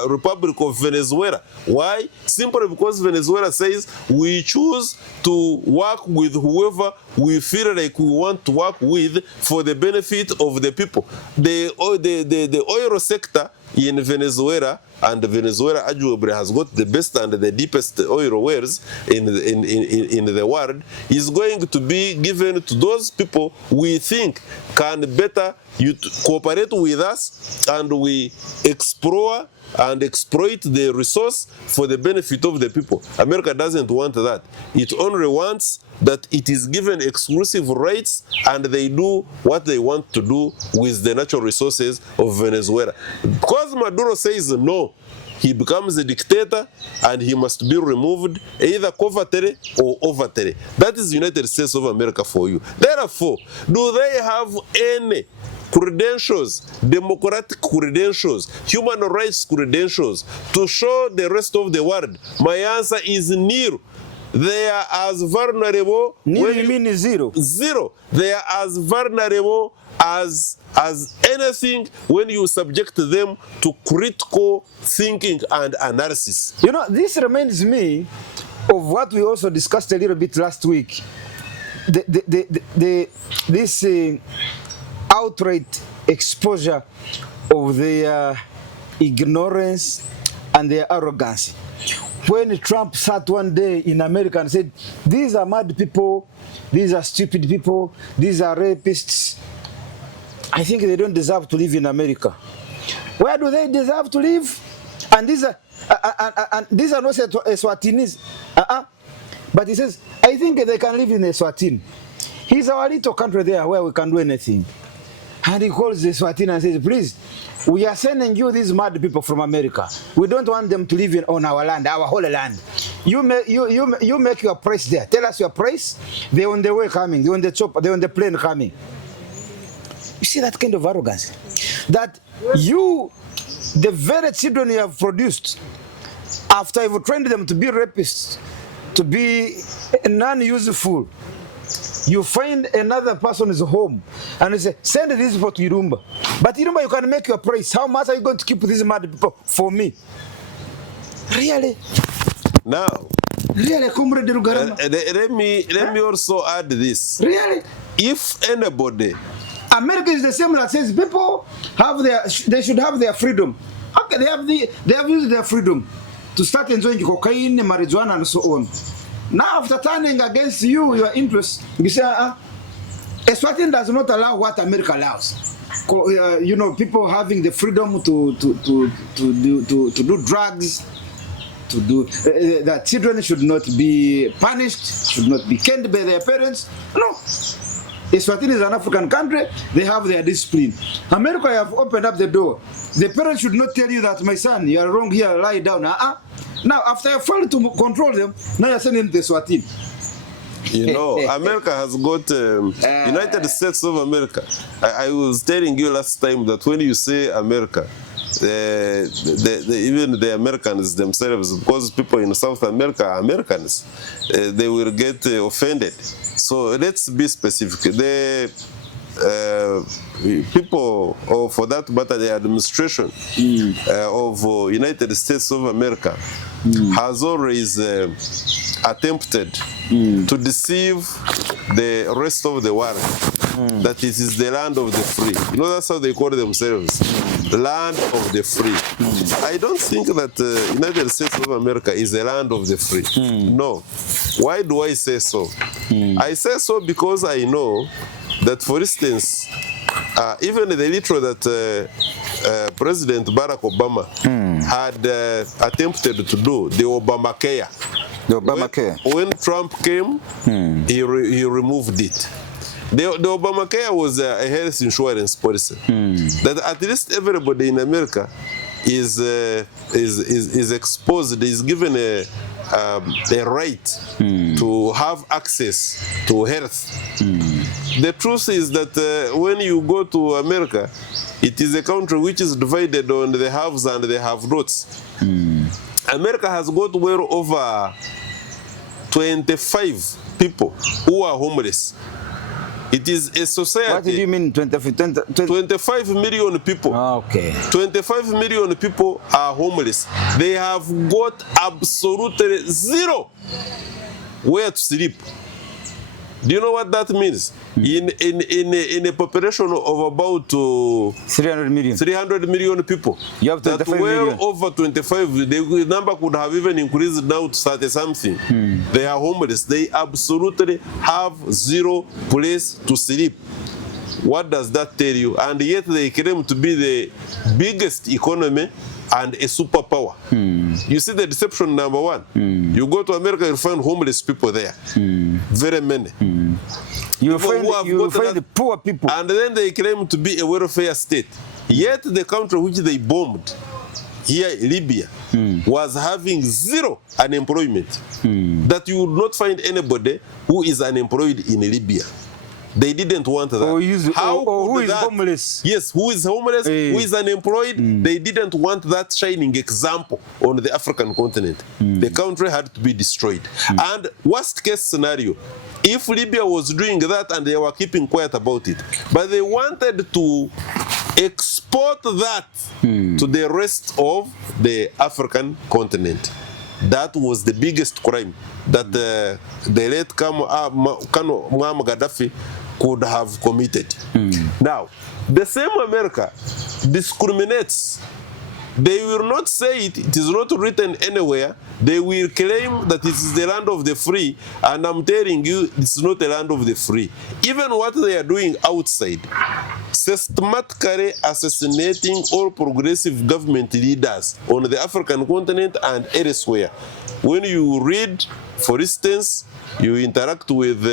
Republic of Venezuela. Why? Simply because Venezuela says we choose to work with whoever we feel like we want to work with for the benefit of the people. The oil sector in Venezuela, and Venezuela arguably has got the best and the deepest oil wells in the world, is going to be given to those people we think can better cooperate with us, and we explore and exploit the resource for the benefit of the people. America doesn't want that. It only wants that it is given exclusive rights and they do what they want to do with the natural resources of Venezuela. Because Maduro says no, he becomes a dictator and he must be removed either covertly or overtly. That is United States of America for you. Therefore, do they have any credentials, democratic credentials, human rights credentials to show the rest of the world? My answer is nil. They are as vulnerable. Nil, you mean zero? Zero. They are as vulnerable as anything when you subject them to critical thinking and analysis. You know, this reminds me of what we also discussed a little bit last week. This outright exposure of their ignorance and their arrogance. When Trump sat one day in America and said, these are mad people, these are stupid people, these are rapists, I think they don't deserve to live in America. Where do they deserve to live? And these are not Eswatinis. But he says, I think they can live in Eswatini. He's our little country there where we can do anything. And he calls the Eswatini and says, please, we are sending you these mad people from America. We don't want them to live on our land, our whole land. You make your price there. Tell us your price. They're on the way coming. They're on the chopper. They're on the plane coming. You see that kind of arrogance? That you, the very children you have produced, after you've trained them to be rapists, to be non-useful, you find another person's home and you say, send these people to Irumba. But Irumba, you can make your price. How much are you going to keep these mad people for me? Really? Now, really, Comrade Rugarama? Let me also add this. Really? If anybody... America is the same that says people have they should have their freedom. Okay, they have used their freedom to start enjoying cocaine, marijuana, and so on. Now, after turning against you, your interests, you say, Eswatini does not allow what America allows. you know, people having the freedom to do drugs, to do that children should not be punished, should not be caned by their parents. No. Eswatini is an African country, they have their discipline. America have opened up the door. The parents should not tell you that, my son, you are wrong here, lie down. Now, after you fail to control them, now you're sending them to Eswatini. You know, America has got United States of America. I was telling you last time that when you say America, even the Americans themselves, because people in South America are Americans, they will get offended. So let's be specific. The people, or for that matter, the administration of United States of America has always attempted to deceive the rest of the world that it is the land of the free. You know, that's how they call themselves, the land of the free. I don't think that United States of America is the land of the free. No. Why do I say so? I say so because I know that, for instance, even the little that President Barack Obama had attempted to do, the Obamacare. When Trump came, he removed it. The Obamacare was a health insurance policy that at least everybody in America is exposed, is given a right to have access to health. The truth is that when you go to America, it is a country which is divided on the haves and the have-nots. America has got well over 25 people who are homeless. It is a society. What do you mean 25 million people. Okay. 25 million people are homeless. They have got absolutely zero where to sleep. Do you know what that means? In a population of about 300 million people, you have 25 that were million. over 25, the number could have even increased now to 30 something. They are homeless. They absolutely have zero place to sleep. What does that tell you? And yet they claim to be the biggest economy and a superpower. You see the deception, number one. You go to America, you'll find homeless people there. Very many. You find the poor people. And then they claim to be a welfare state. Yet the country which they bombed, here Libya, was having zero unemployment. That you would not find anybody who is unemployed in Libya. They didn't want that. Who is homeless? Yes, who is homeless, who is unemployed. They didn't want that shining example on the African continent. The country had to be destroyed. And worst case scenario, if Libya was doing that and they were keeping quiet about it, but they wanted to export that to the rest of the African continent. That was the biggest crime that the late Muammar Gaddafi could have committed. Now, the same America discriminates. They will not say it, it is not written anywhere. They will claim that it is the land of the free, and I'm telling you, it's not the land of the free. Even what they are doing outside, systematically assassinating all progressive government leaders on the African continent and elsewhere. When you read, for instance, you interact with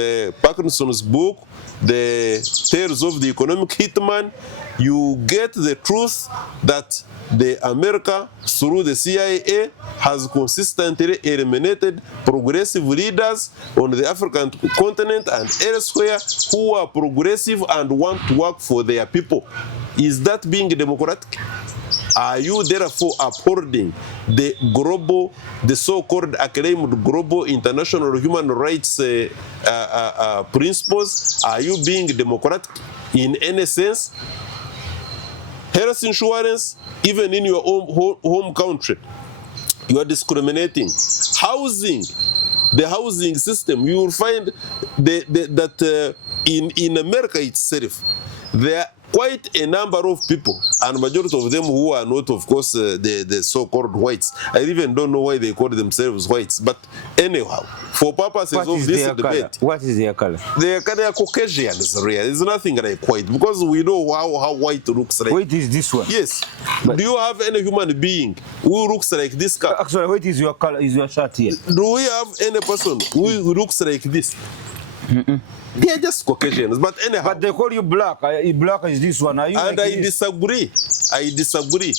Parkinson's book, The Tales of the Economic Hitman, you get the truth that the America, through the CIA, has consistently eliminated progressive leaders on the African continent and elsewhere who are progressive and want to work for their people. Is that being democratic? Are you therefore upholding the so-called acclaimed global international human rights principles? Are you being democratic in any sense? Health insurance, even in your home country, you are discriminating. Housing, the housing system, you will find that in America itself, there quite a number of people, and majority of them who are not, of course, the so-called whites. I even don't know why they call themselves whites, but anyhow, for purposes of this debate. What is their color? They are Caucasians, really. There's nothing like white, because we know how white looks like. White is this one. Yes. But do you have any human being who looks like this color? Actually, white is your color, is your shirt here. Do we have any person who looks like this? They are just Caucasians, but anyhow. But they call you black. Black is this one. Are you And like I this? disagree. I disagree.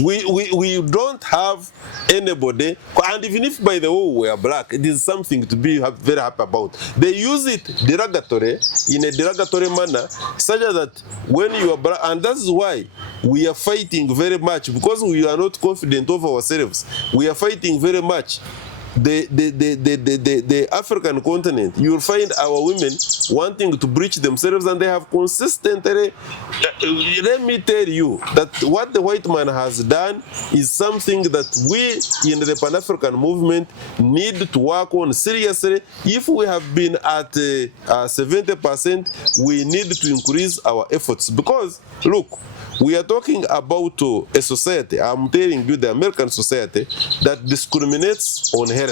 We don't have anybody, and even if by the way we are black, it is something to be very happy about. They use it derogatory, in a derogatory manner, such that when you are black, and that's why we are fighting very much, because we are not confident of ourselves. We are fighting very much. The African continent, you will find our women wanting to breach themselves, and they have consistently, let me tell you, that what the white man has done is something that we in the Pan-African movement need to work on seriously. If we have been at 70%, we need to increase our efforts, because look, we are talking about a society, I'm telling you, the American society, that discriminates on health.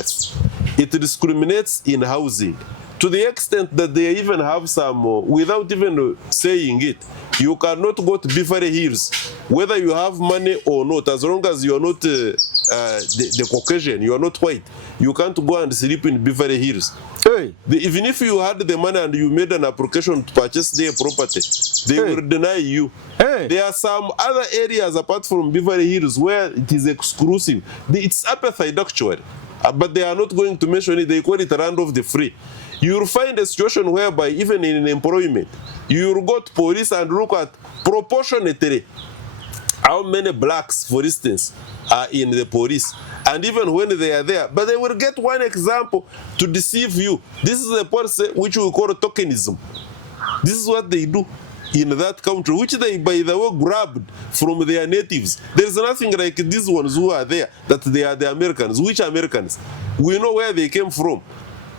It discriminates in housing, to the extent that they even have some, without even saying it, you cannot go to Beverly Hills, whether you have money or not, as long as you are not the Caucasian, you are not white, you can't go and sleep in Beverly Hills. Hey. Even if you had the money and you made an application to purchase their property, they will deny you. Hey. There are some other areas apart from Beverly Hills where it is exclusive. It's apartheid actually, but they are not going to mention it. They call it land of the free. You will find a situation whereby even in employment, you will go to police and look at proportionately how many blacks, for instance, are in the police. And even when they are there, but they will get one example to deceive you. This is a policy which we call tokenism. This is what they do in that country, which they, by the way, grabbed from their natives. There is nothing like these ones who are there, that they are the Americans. Which Americans? We know where they came from.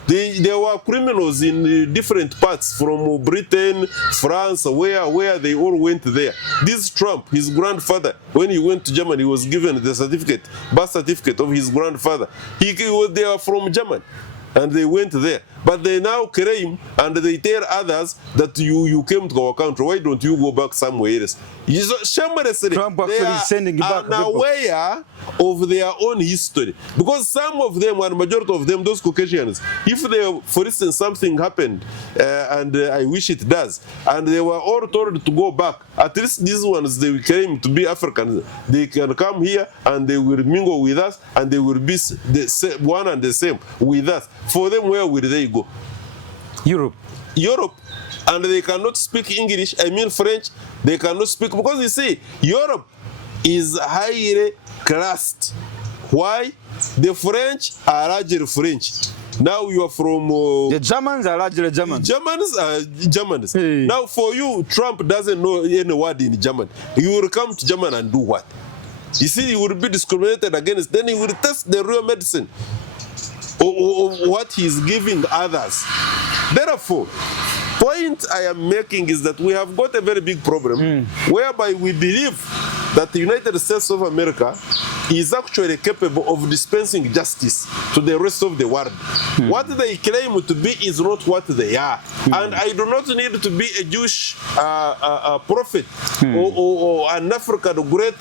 There were criminals in different parts, from Britain, France, where they all went there. This Trump, his grandfather, when he went to Germany, he was given the certificate, birth certificate of his grandfather. They were from Germany, and they went there. But they now claim, and they tell others that you came to our country. Why don't you go back somewhere else? Shamelessly, Trump actually is sending back are aware of their own history. Because some of them, and majority of them, those Caucasians, if they, for instance, something happened, and I wish it does, and they were all told to go back, at least these ones, they claim to be Africans, they can come here and they will mingle with us, and they will be one and the same with us. For them, where will they go? Europe. And they cannot speak English, I mean French, they cannot speak, because you see, Europe is highly classed. Why? The French are largely French. Now you are from... the Germans are largely Germans. Germans are Germans. Hey. Now for you, Trump doesn't know any word in German. You will come to German and do what? You see, you will be discriminated against, then he will test the real medicine of what he is giving others. Therefore, point I am making is that we have got a very big problem whereby we believe that the United States of America is actually capable of dispensing justice to the rest of the world. What they claim to be is not what they are. And I do not need to be a Jewish prophet or an African great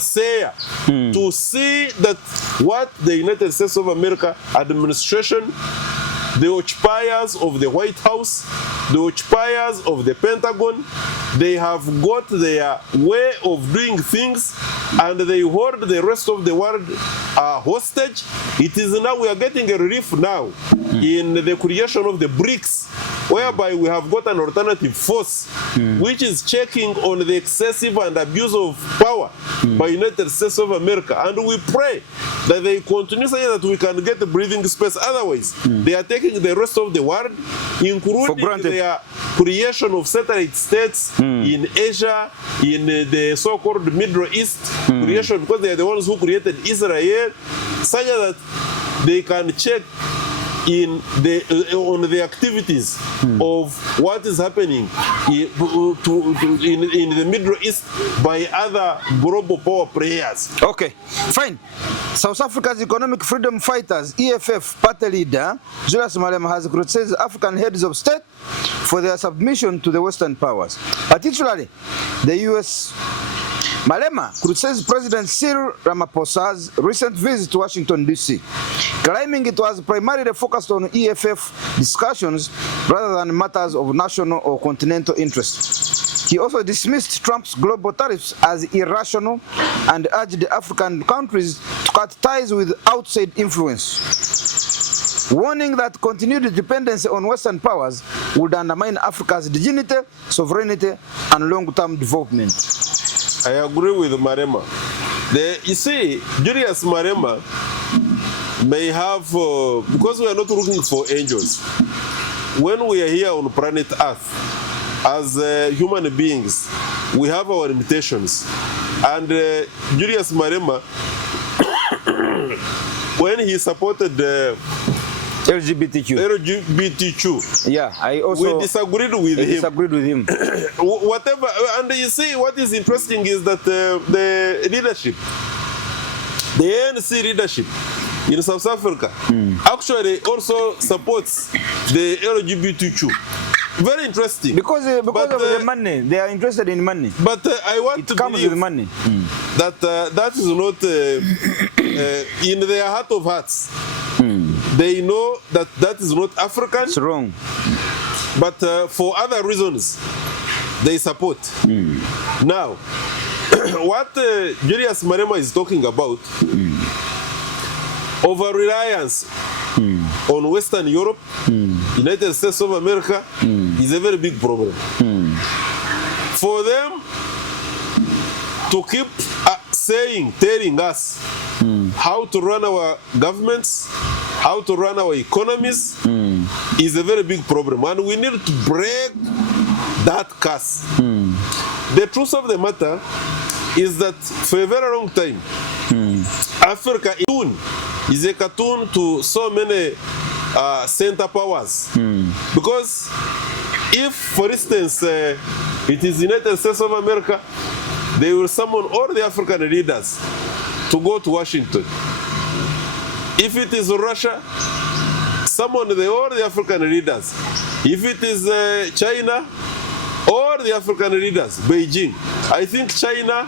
sayer to see that what the United States of America administration, the occupiers of the White House, the occupiers of the Pentagon, they have got their way of doing things, and they hold the rest of the world hostage. It is now, we are getting a relief now in the creation of the BRICS, whereby we have got an alternative force which is checking on the excessive and abuse of power by United States of America. And we pray that they continue saying that we can get the breathing space. Otherwise, they are taking the rest of the world, including their creation of satellite states in Asia, in the so-called Middle East creation, because they are the ones who created Israel, such that they can check in the on the activities of what is happening in the Middle East by other global power players. Okay, fine. South Africa's economic freedom fighters, EFF party leader Julius Malema has criticized African heads of state for their submission to the Western powers, particularly the US. Malema criticized President Cyril Ramaphosa's recent visit to Washington, D.C., claiming it was primarily focused on EFF discussions rather than matters of national or continental interest. He also dismissed Trump's global tariffs as irrational and urged African countries to cut ties with outside influence, warning that continued dependency on Western powers would undermine Africa's dignity, sovereignty, and long-term development. I agree with Malema. You see, Julius Malema may have, because we are not looking for angels, when we are here on planet Earth, as human beings, we have our limitations. And Julius Malema, when he supported LGBTQ. Yeah, we disagreed with him. Whatever, and you see, what is interesting is that the leadership, the ANC leadership in South Africa, actually also supports the LGBTQ. Very interesting. Because of the money, they are interested in money. But I want to comes believe with money. That that is not in their heart of hearts. They know that that is not African. It's wrong. But for other reasons, they support. Now, what Julius Malema is talking about, over-reliance on Western Europe, United States of America, is a very big problem. For them to keep telling us how to run our governments, how to run our economies, is a very big problem. And we need to break that curse. The truth of the matter is that for a very long time, Africa is a cartoon to so many center powers. Because if, for instance, it is United States of America, they will summon all the African leaders to go to Washington. If it is Russia, summon all the African leaders. If it is China, all the African leaders, Beijing. I think China,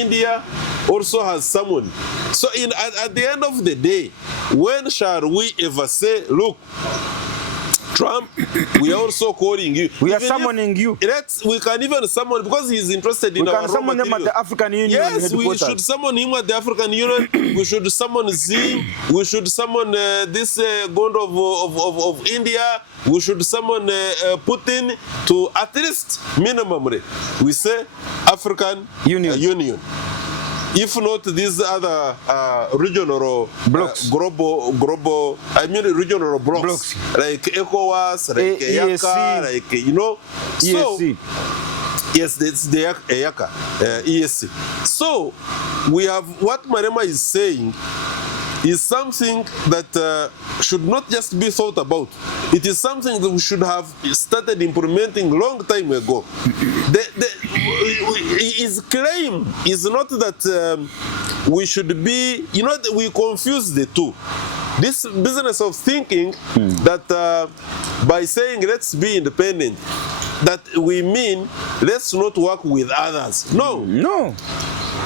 India also has someone. So at the end of the day, when shall we ever say, look, Trump, we are also calling you. We are summoning you. We can even summon, because he's interested in our raw materials. We can summon him at the African Union. Yes, we should summon him at the African Union. We should summon Xi. We should summon this god of India. We should summon Putin to at least minimally, we say, African Union. If not these other regional blocks, global, regional blocks, like ECOWAS, like EAC, like, you know. So, yes, it's the EAC. So, we have what Malema is saying is something that should not just be thought about. It is something that we should have started implementing long time ago. His claim is not that we should be, we confuse the two. This business of thinking that by saying let's be independent, that we mean let's not work with others. No.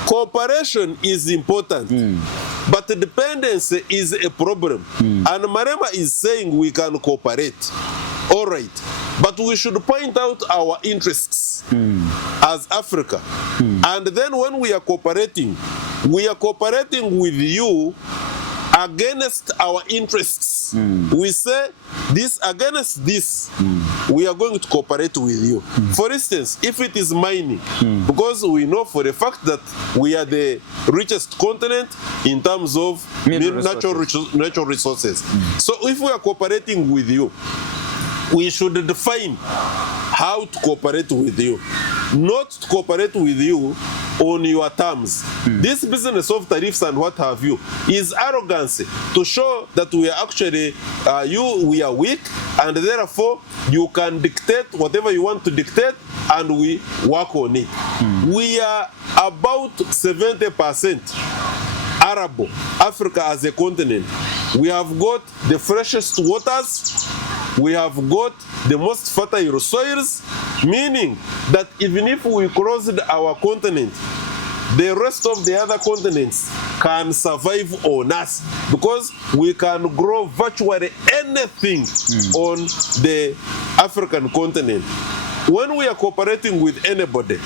Cooperation is important. But dependency is a problem. And Malema is saying we can cooperate. All right. But we should point out our interests as Africa. And then when we are cooperating with you against our interests. We say this against this, we are going to cooperate with you. For instance, if it is mining, because we know for the fact that we are the richest continent in terms of natural resources. So if we are cooperating with you, we should define how to cooperate with you. Not to cooperate with you on your terms. This business of tariffs and what have you is arrogancy to show that we are actually, we are weak, and therefore you can dictate whatever you want to dictate and we work on it. We are about 70% arable Africa as a continent. We have got the freshest waters, we have got the most fertile soils, meaning that even if we closed our continent, the rest of the other continents can survive on us because we can grow virtually anything on the African continent. When we are cooperating with anybody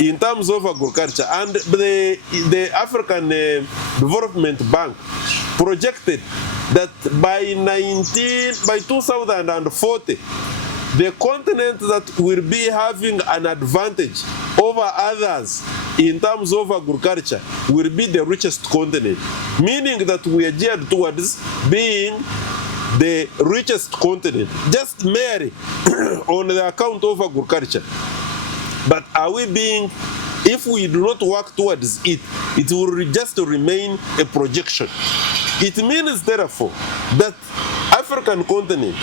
in terms of agriculture, and the African Development Bank projected that by 2040, the continent that will be having an advantage over others in terms of agriculture will be the richest continent, meaning that we are geared towards being the richest continent, just merely on the account of agriculture. But are we being, if we do not work towards it, it will just remain a projection. It means, therefore, that African continent,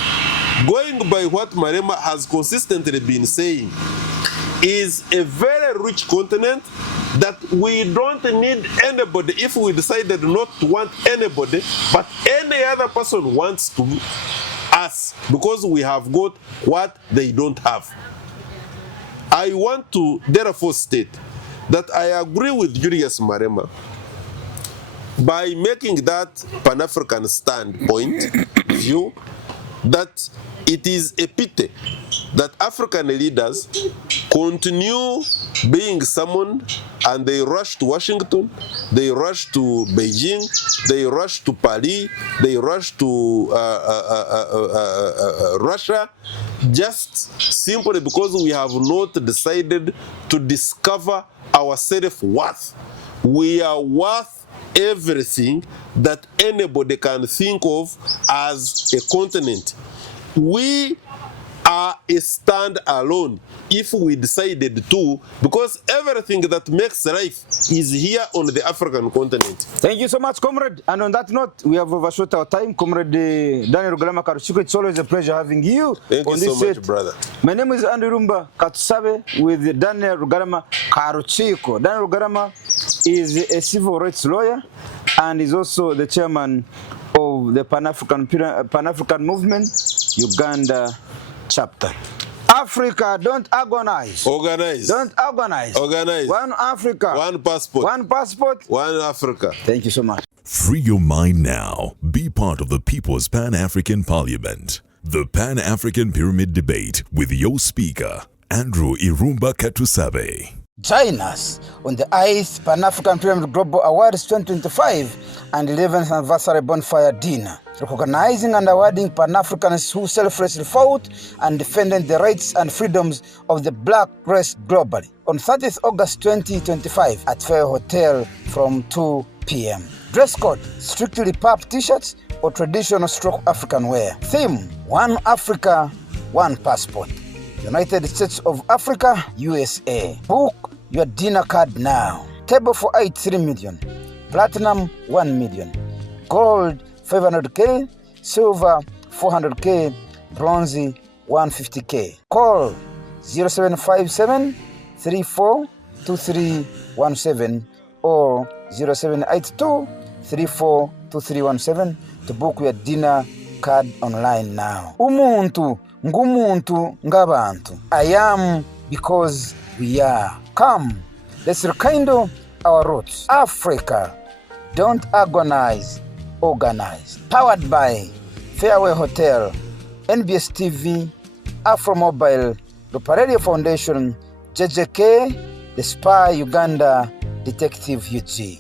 going by what Marema has consistently been saying, is a very rich continent that we don't need anybody if we decided not to want anybody, but any other person wants to us because we have got what they don't have. I want to therefore state that I agree with Julius Marema by making that Pan-African standpoint view that it is a pity that African leaders continue being summoned and they rush to Washington, they rush to Beijing, they rush to Paris, they rush to Russia, just simply because we have not decided to discover our self-worth. We are worth everything that anybody can think of as a continent. We are a stand-alone if we decided to, because everything that makes life is here on the African continent. Thank you so much, comrade. And on that note, we have overshot our time. Comrade Daniel Rugarama Karuchiko, it's always a pleasure having you. Thank you so much, brother. My name is Andrew Rumba Katusabe with Daniel Rugarama Karuchiko. Daniel Rugarama is a civil rights lawyer and is also the chairman of the Pan-African Movement, Uganda chapter. Africa, don't agonize. Organize. Don't agonize. Organize. One Africa. One passport. One passport. One Africa. Thank you so much. Free your mind now. Be part of the People's Pan-African Parliament. The Pan-African Pyramid Debate with your speaker, Andrew Irumba Katusabe. Join us on the 8th Pan-African Pyramid Global Awards 2025 and 11th Anniversary Bonfire Dinner, recognizing and awarding Pan-Africans who selflessly fought and defended the rights and freedoms of the black race globally on 30th August 2025 at Fair Hotel from 2 p.m. Dress code, strictly pub t-shirts or traditional stroke African wear. Theme, One Africa, One Passport. United States of Africa, USA. Book your dinner card now. Table for 8, 3 million. Platinum, 1 million. Gold, 500K. Silver, 400K. Bronze, 150K. Call 0757 342317 or 0782 342317 to book your dinner card online now. Umuntu ngumuntu ngabantu. I am because we are. Come, let's rekindle our roots. Africa, don't agonize, organize. Powered by Fairway Hotel, NBS TV, Afro Mobile, Lupa Radio Foundation, JJK, The Spy Uganda, Detective UG.